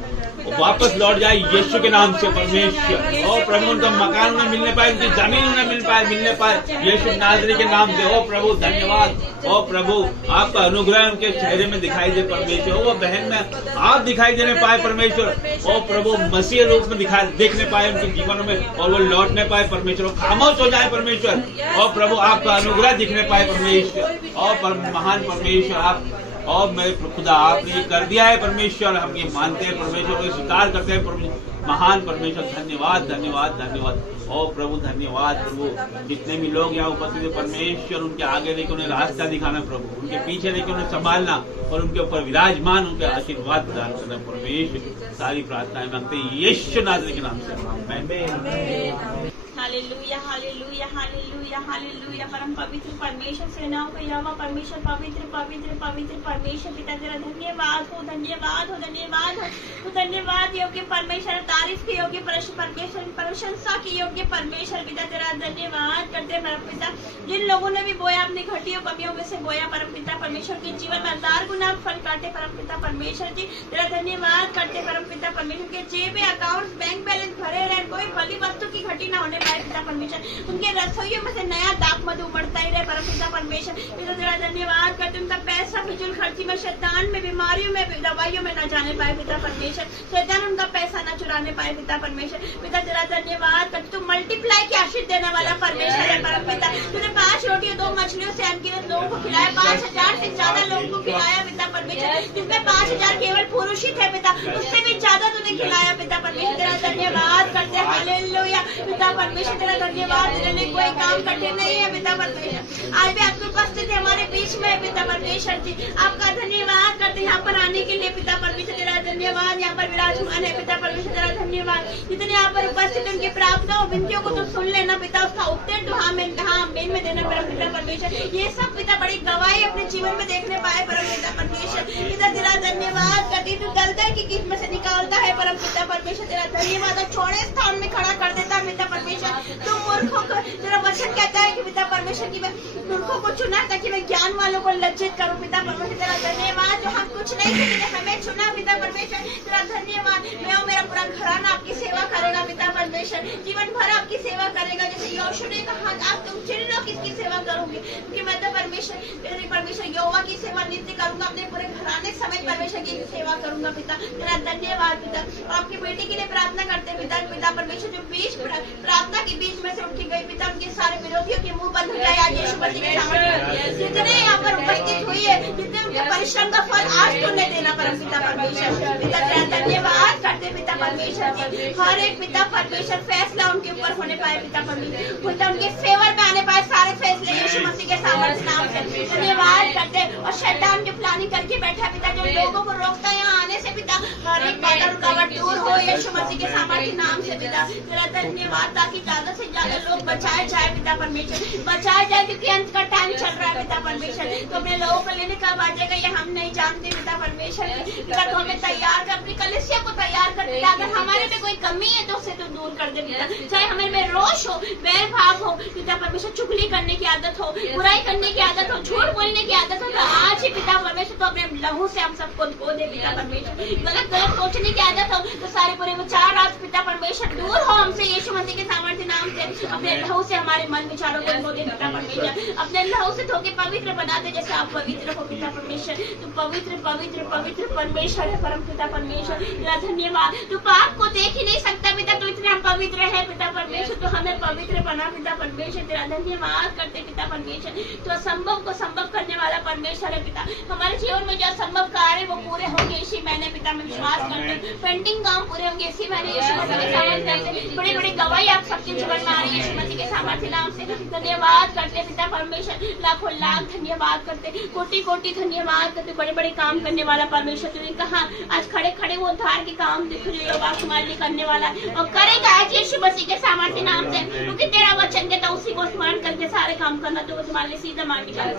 वापस लौट जाए यीशु के नाम से परमेश्वर। और प्रभु उनका मकान उन्हें मिलने पाए, उनकी जमीन उन्हें मिलने पाए यीशु नाज़री के नाम से। ओ प्रभु धन्यवाद। ओ प्रभु आपका अनुग्रह उनके चेहरे में दिखाई दे परमेश्वर। वो बहन में आप दिखाई देने पाए परमेश्वर। ओ प्रभु मसीह रूप में देखने पाए उनके जीवन में, और वो लौटने पाए परमेश्वर, खामोश हो जाए परमेश्वर। और प्रभु आपका अनुग्रह दिखने पाए परमेश्वर। और महान परमेश्वर आप, और मेरे खुदा आपने ये कर दिया है परमेश्वर, हम ये मानते हैं परमेश्वर, को स्वीकार करते हैं परमेश्वर। महान परमेश्वर धन्यवाद धन्यवाद धन्यवाद। ओ प्रभु धन्यवाद प्रभु, जितने भी लोग यहाँ उपस्थित है परमेश्वर, उनके आगे लेकर उन्हें रास्ता दिखाना प्रभु, उनके पीछे लेकर उन्हें संभालना, और उनके ऊपर विराजमान उनके आशीर्वाद प्रदान करना परमेश्वर। सारी प्रार्थनाएं मांगते हैं यीशु नाज़री के नाम से, आमीन। Hallelujah hallelujah hallelujah hallelujah. परम पवित्र परमेश्वर, सेनाओं का यहोवा परमेश्वर, पवित्र पवित्र पवित्र परमेश्वर पिता तेरा धन्यवाद हो, धन्यवाद हो, धन्यवाद हो, धन्यवाद योग्य परमेश्वर, तारीफ के योग्य परमेश्वर, प्रशंसा के योग्य परमेश्वर पिता तेरा धन्यवाद करते हैं परम पिता। जिन लोगों ने भी बोया अपनी घटियों कमियों में से बोया परम पिता परमेश्वर, के जीवन में 1000 गुना फल काटे परम पिता परमेश्वर जी, तेरा धन्यवाद करते परम पिता परमेश्वर। के जेब अकाउंट बैंक बैलेंस भरे रहे, कोई भली वस्तु की घटी ना होने पाए पिता परमेश्वर, उनके रसोइयों में से नया दाख मधु उमड़ता ही रहे परम पिता परमेश्वर। पिता तेरा धन्यवाद करते, उनका पैसा फिजूल खर्ची में, शैतान में, बीमारियों में, दवाइयों में न जाने पाए पिता परमेश्वर, शैतान उनका पैसा न चुराने पाए पिता परमेश्वर। पिता तेरा धन्यवाद करते, तू मल्टीप्लाई की आशीष देने वाला परमेश्वर है परम पिता। तूने 5 रोटियों 2 मछलियों से अनगिनत लोगों को खिलाया, 5000 से ज्यादा लोगों को खिलाया पिता परमेश्वर, जिनमें 5000 केवल पुरुष ही थे पिता, उससे भी ज्यादा तूने खिलाया पिता परमेश्वर। तेरा धन्यवाद करते, हालेलुया पिता परमेश्वर, तेरा धन्यवाद। तेरे लिए कोई काम कठिन नहीं है पिता परमेश्वर। आज भी आपके उपस्थित है हमारे बीच में पिता परमेश्वर जी, आपका धन्यवाद करते हैं यहाँ पर आने के लिए पिता परमेश्वर, तेरा धन्यवाद। यहाँ पर विराजमान है पिता परमेश्वर, तेरा धन्यवाद। जितने यहाँ पर उपस्थित उनकी प्रार्थनाओं विनतियों को तो सुन लेना पिता, उसका उत्तर तो हाँ मेन में देना परम पिता परमेश्वर। ये सब पिता बड़ी गवाही अपने जीवन में देखने पाए परम पिता परमेश्वर। पिता तेरा धन्यवाद करती, तू दलदल की कीट में से निकालता है परम पिता परमेश्वर, तेरा धन्यवाद। चौड़े स्थान में खड़ा कर देता है पिता परमेश्वर। तुम मूर्खों को, तेरा वचन कहता है कि पिता परमेश्वर की मैं मूर्खों को चुना ताकि मैं ज्ञान वालों को लज्जित करूं पिता परमेश्वर, तेरा धन्यवाद। जो हम कुछ नहीं थे हमें चुना पिता परमेश्वर, तेरा धन्यवाद। मैं और मेरा पूरा घराना आपकी सेवा करेगा पिता परमेश्वर, जीवन भर आपकी सेवा करेगा। जैसे यहोशू ने कहा आप तुम चिन लो किसकी सेवा करोगे, क्योंकि मैं तो परमेश्वर यहोवा की सेवा नित्य करूंगा, अपने पूरे घराने समेत परमेश्वर की सेवा करूंगा पिता, तेरा धन्यवाद पिता। और आपकी बेटी के लिए प्रार्थना करते पिता परमेश्वर, जो बीच प्रार्थना के बीच में से उठी गई पिता, उनके सारे विरोधियों के मुंह बंद हो जाए आज यीशु मसीह के सामने। जितने यहाँ पर उपस्थित हुई है, जितने उनके परिश्रम का फल आज तो नहीं देना परम पिता परमेश्वर, पिता तेरा धन्यवाद करते पिता परमेश्वर जी। हर एक पिता परमेश्वर फैसला उनके ऊपर होने पाए पिता परमेश्वर, पिता उनके फेवर में आने पाए सारे फैसले यीशु मसीह के सामर्थ्य नाम से धन्यवाद करते। और शैतान जो प्लानिंग करके बैठा पिता, जो लोगों को रोकता है यहाँ आने से पिता, हर एक बाधा रुकावट दूर हो यीशु मसीह के सामर्थ्य नाम से पिता, तेरा धन्यवाद। ताकि ज्यादा से ज्यादा लोग बचाए जाए पिता परमेश्वर, बचाए जाए, क्योंकि अंत का टाइम चल रहा है पिता परमेश्वर। तो अपने लोगों को लेने कब आ जाएगा ये हम नहीं जानते पिता परमेश्वर, पिता तो हमें तैयार कर, अपनी कलीसिया को तैयार कर पिता। अगर हमारे में कोई कमी है तो उसे तो दूर कर दे पिता, चाहे हमारे में रोष हो, वैर भाव हो पिता परमेश्वर, चुगली करने की आदत हो, बुराई करने की आदत हो, झूठ बोलने की आदत हो, तो आज ही पिता परमेश्वर तो अपने लहू से हम सबको धो दे पिता परमेश्वर। गलत सोचने की आदत हो तो सारे बुरे विचार आज पिता परमेश्वर दूर हो हमसे यीशु मसीह के सामर्थ्य नाम से। अपने लहू से हमारे मन विचारों को धो दे पिता परमेश्वर, अपने लहू से धो के पवित्र बना दे जैसे आप पवित्र हो पिता परमेश्वर। तो पवित्र पवित्र पवित्र परमेश्वर है परम पिता परमेश्वर, तेरा धन्यवाद। तू पाप को देख ही नहीं सकता पिता, तो इतने हम पवित्र है पिता परमेश्वर, तो हमें पवित्र बना पिता परमेश्वर, तेरा धन्यवाद करते पिता परमेश्वर। तो असंभव को संभव करने वाला परमेश्वर है पिता, हमारे जीवन में जो असंभव कार्य वो पूरे होंगे इसी महीने पिता में विश्वास करते, पेंडिंग काम पूरे होंगे इसी महीने यीशु मसीह के सामर्थ्य से। बड़ी बड़ी गवाही आप सबके जीवन में आ रही है यीशु मसीह के सामर्थ्य नाम से। धन्यवाद करते पिता परमेश्वर, लाखों लाख धन्यवाद करते, कोटि कोटि धन्यवाद करते। बड़े बड़े काम करने वाला परमेश्वर, तूने कहा आज खड़े खड़े वो उद्धार के काम दिख रहे हो तुम्हारे लिए करने वाला है और करेगा आज यीशु मसीह के सामर्थ्य नाम से, क्योंकि तेरा वचन कहता उसी को स्मरण करके सारे काम करना, तो वो तुम्हारे लिए सीधा मान निकाल।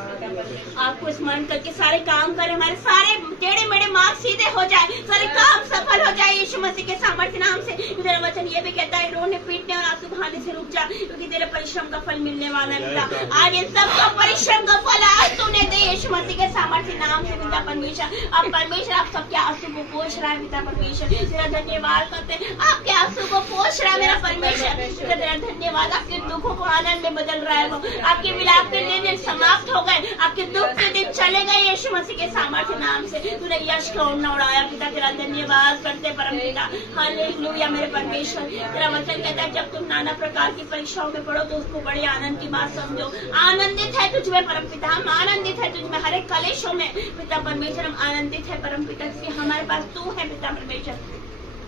आपको स्मरण करके सारे काम करे, हमारे सारे टेढ़े मेढ़े मार्ग सीधे हो जाए, सारे काम सफल हो जाए यीशु मसीह के सामर्थ्य नाम से। तेरा वचन ये भी कहता है रोने पीटने और आंसू बहाने से रुक जा, क्योंकि तेरे परिश्रम का फल मिलने वाला है पिता। आज इन सबका परिश्रम का फल आज तूने दे यीशु मसीह के सामर्थ्य नाम से पिता परमेश्वर। अब परमेश्वर आप सबके आंसू को पोंछ रहा है पिता परमेश्वर, तेरा धन्यवाद करते हैं। आपके आंसू को पोंछ रहा है मेरा परमेश्वर, तेरा धन्यवाद। आपके दुखों को आनंद में बदल रहा है, वो आपके विलाप के दिन समाप्त हो गए, आपके दुख के दिन चले गए यीशु मसीह के सामर्थ्य नाम से। तूने यश को उड़ाया पिता, तेरा धन्यवाद करते परम पिता। हालेलुया मेरे परमेश्वर, तेरा वचन कहता है जब तुम नाना प्रकार की परीक्षाओं में पढ़ो तो उसको बड़े आनंद की बात समझो। आनंदित है तुझमें परम पिता, हम आनंदित है तुझमें हर एक कलेशों में पिता परमेश्वर, हम आनंदित है परम पिता, क्योंकि हमारे पास तू है पिता परमेश्वर।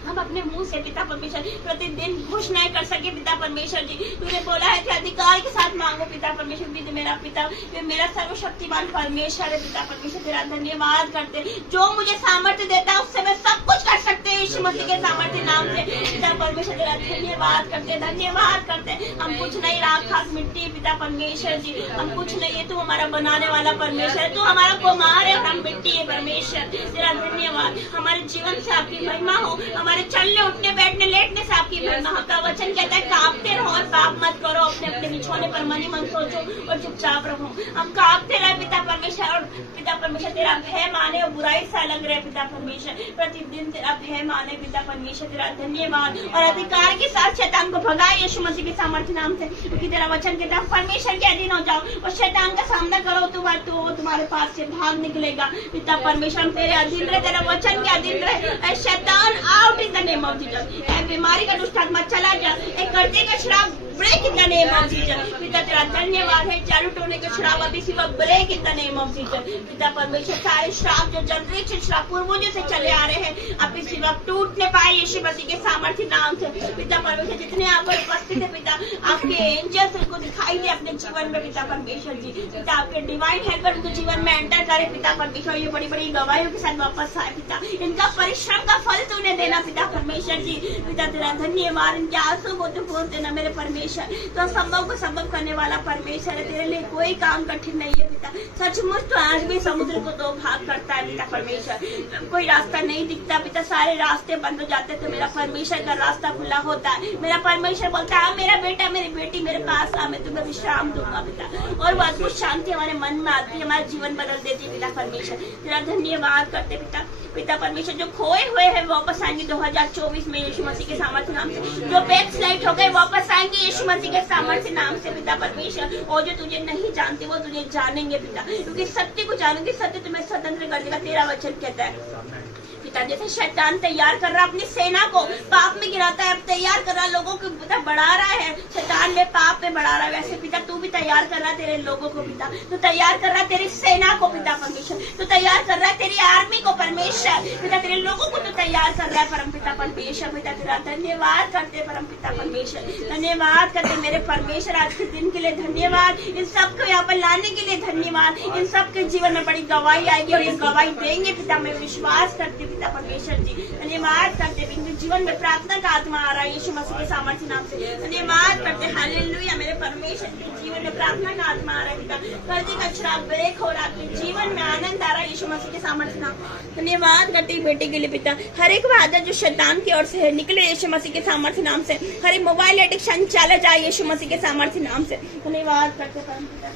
हम अपने मुंह से पिता परमेश्वर प्रतिदिन घोषणाएं कर सके पिता परमेश्वर जी। तूने बोला है कि अधिकार के साथ मांगो पिता परमेश्वर, भी मेरा पिता, मेरा सर्वशक्तिमान परमेश्वर है पिता परमेश्वर, तेरा धन्यवाद करते। जो मुझे सामर्थ्य देता है उससे मैं सब कुछ कर सकते हैं यीशु मसीह के सामर्थ्य नाम से पिता परमेश्वर, तेरा धन्यवाद करते, धन्यवाद करते। हम कुछ नहीं, राख खास मिट्टी पिता परमेश्वर जी, हम कुछ नहीं है, तू हमारा बनाने वाला परमेश्वर है, तू हमारा कुमार है और हम मिट्टी है परमेश्वर, तेरा धन्यवाद। हमारे जीवन से आपकी महिमा हो, हमारे चलने उठने बैठने लेटने से आपकी महिमा हो। का वचन कहता है कांपते रहो और पाप मत करो, अपने अपने बिछौने पर मनी मन सोचो और चुपचाप रहो। हम कांपते रहे पिता परमेश्वर, और पिता परमेश्वर तेरा भय माने और बुराई से अलग रहे पिता परमेश्वर, प्रतिदिन तेरा भय माने पिता परमेश्वर, तेरा धन्यवाद। और अधिकार के साथ शैतान को भगाए यीशु मसीह के सामर्थ्य नाम से, क्योंकि तेरा वचन कहता है परमेश्वर के अधीन हो जाओ और शैतान का सामना करो तो तुम्हारे पास से भाग निकलेगा पिता परमेश्वर। हम तेरे अधीन रहे, तेरा वचन के अधीन रहे। शैतान out in the name of Jesus, बीमारी का दुष्ट आत्मा चला जा, एक कर्जे का श्राप break in the name of Jesus पिता, तेरा धन्यवाद है। चालू टोने के श्राप अभी सिवा break in the name of Jesus पिता परमेश्वर, सारे श्राप जो जनरेशन श्राप पूर्वजों से चले आ रहे हैं अभी सिवा टूट न पाए यीशु मसीह के सामर्थ्य नाम से पिता परमेश्वर। जितने यहाँ पर उपस्थित है पिता, आपके एंजल्स उनको दिखाई दे अपने जीवन में पिता परमेश्वर जी, पिता आपके डिवाइन हेल्पर उनको जीवन में एंटर करे पिता परमेश्वर। ये बड़ी बड़ी गवाहियों के साथ वापस आए पिता, इनका परिश्रम का फल तूने देना पिता परमेश्वर जी, पिता तेरा धन्यवाद। इनके आंसू को तू पोंछ देना मेरे परमेश्वर, तो संभव को संभव करने वाला परमेश्वर है, तेरे लिए कोई काम कठिन नहीं है पिता। सचमुच तो आज भी समुद्र को दो भाग करता है पिता परमेश्वर, कोई रास्ता नहीं दिखता पिता, सारे रास्ते बंद हो जाते तो मेरा परमेश्वर का रास्ता खुला होता है। मेरा परमेश्वर बोलता है मेरा बेटा मेरी बेटी मेरे पास आ, मैं तुम्हें विश्राम दूंगा पिता, और वो अद्भुत शांति हमारे मन में आती है, हमारा जीवन बदल देती पिता परमेश्वर, तेरा धन्यवाद करते पिता। पिता परमेश्वर जो खोए हुए हैं वापस आएंगे 2024 में यीशु मसीह के सामर्थ्य नाम से, जो बैकस्लाइड हो गए वापस आएंगे यीशु मसीह के सामर्थ्य नाम से पिता परमेश्वर, और जो तुझे नहीं जानते वो तुझे जानेंगे पिता, क्योंकि सत्य को जानोगे सत्य तुम्हें स्वतंत्र कर देगा, तेरा वचन कहता है पिता। जैसे शैतान तैयार कर रहा अपनी सेना को पाप में गिराता है, अब तैयार कर रहा लोगों को पिता बढ़ा रहा है, शैतान में पाप में बढ़ा रहा है, वैसे पिता तू भी तैयार कर रहा है तेरे लोगों को पिता, तू तैयार कर रहा है तेरी सेना को पिता परमेश्वर, तू तैयार कर रहा है तेरी आर्मी को परमेश्वर पिता, तेरे लोगों को तू तैयार कर रहा है परम पिता परमेश्वर पिता, तेरा धन्यवाद करते परम पिता परमेश्वर, धन्यवाद करते मेरे परमेश्वर। आज के दिन के लिए धन्यवाद, इन सबको यहाँ पर लाने के लिए धन्यवाद, इन सबके जीवन में बड़ी गवाही आएगी और ये गवाही देंगे पिता, मैं विश्वास करती पिता परमेश्वर जी, धन्यवाद करते। इनके जीवन में प्रार्थना का आत्मा आ रहा है यीशु मसीह के सामर्थ्य नाम से, धन्यवाद करते। हालेलुया मेरे परमेश्वर के जीवन में प्रार्थना का आत्मा आ रहा है पिता, कर्जे का श्राप ब्रेक हो रहा है, जीवन में आनंद आ रहा है यीशु मसीह के सामर्थ्य नाम, धन्यवाद करते बेटे के लिए पिता। हर एक वादा जो शैतान की ओर से है निकले यीशु मसीह के सामर्थ्य नाम से, हर एक मोबाइल एडिक्शन चला जाए यीशु मसीह के सामर्थ्य नाम से, धन्यवाद करते परम पिता।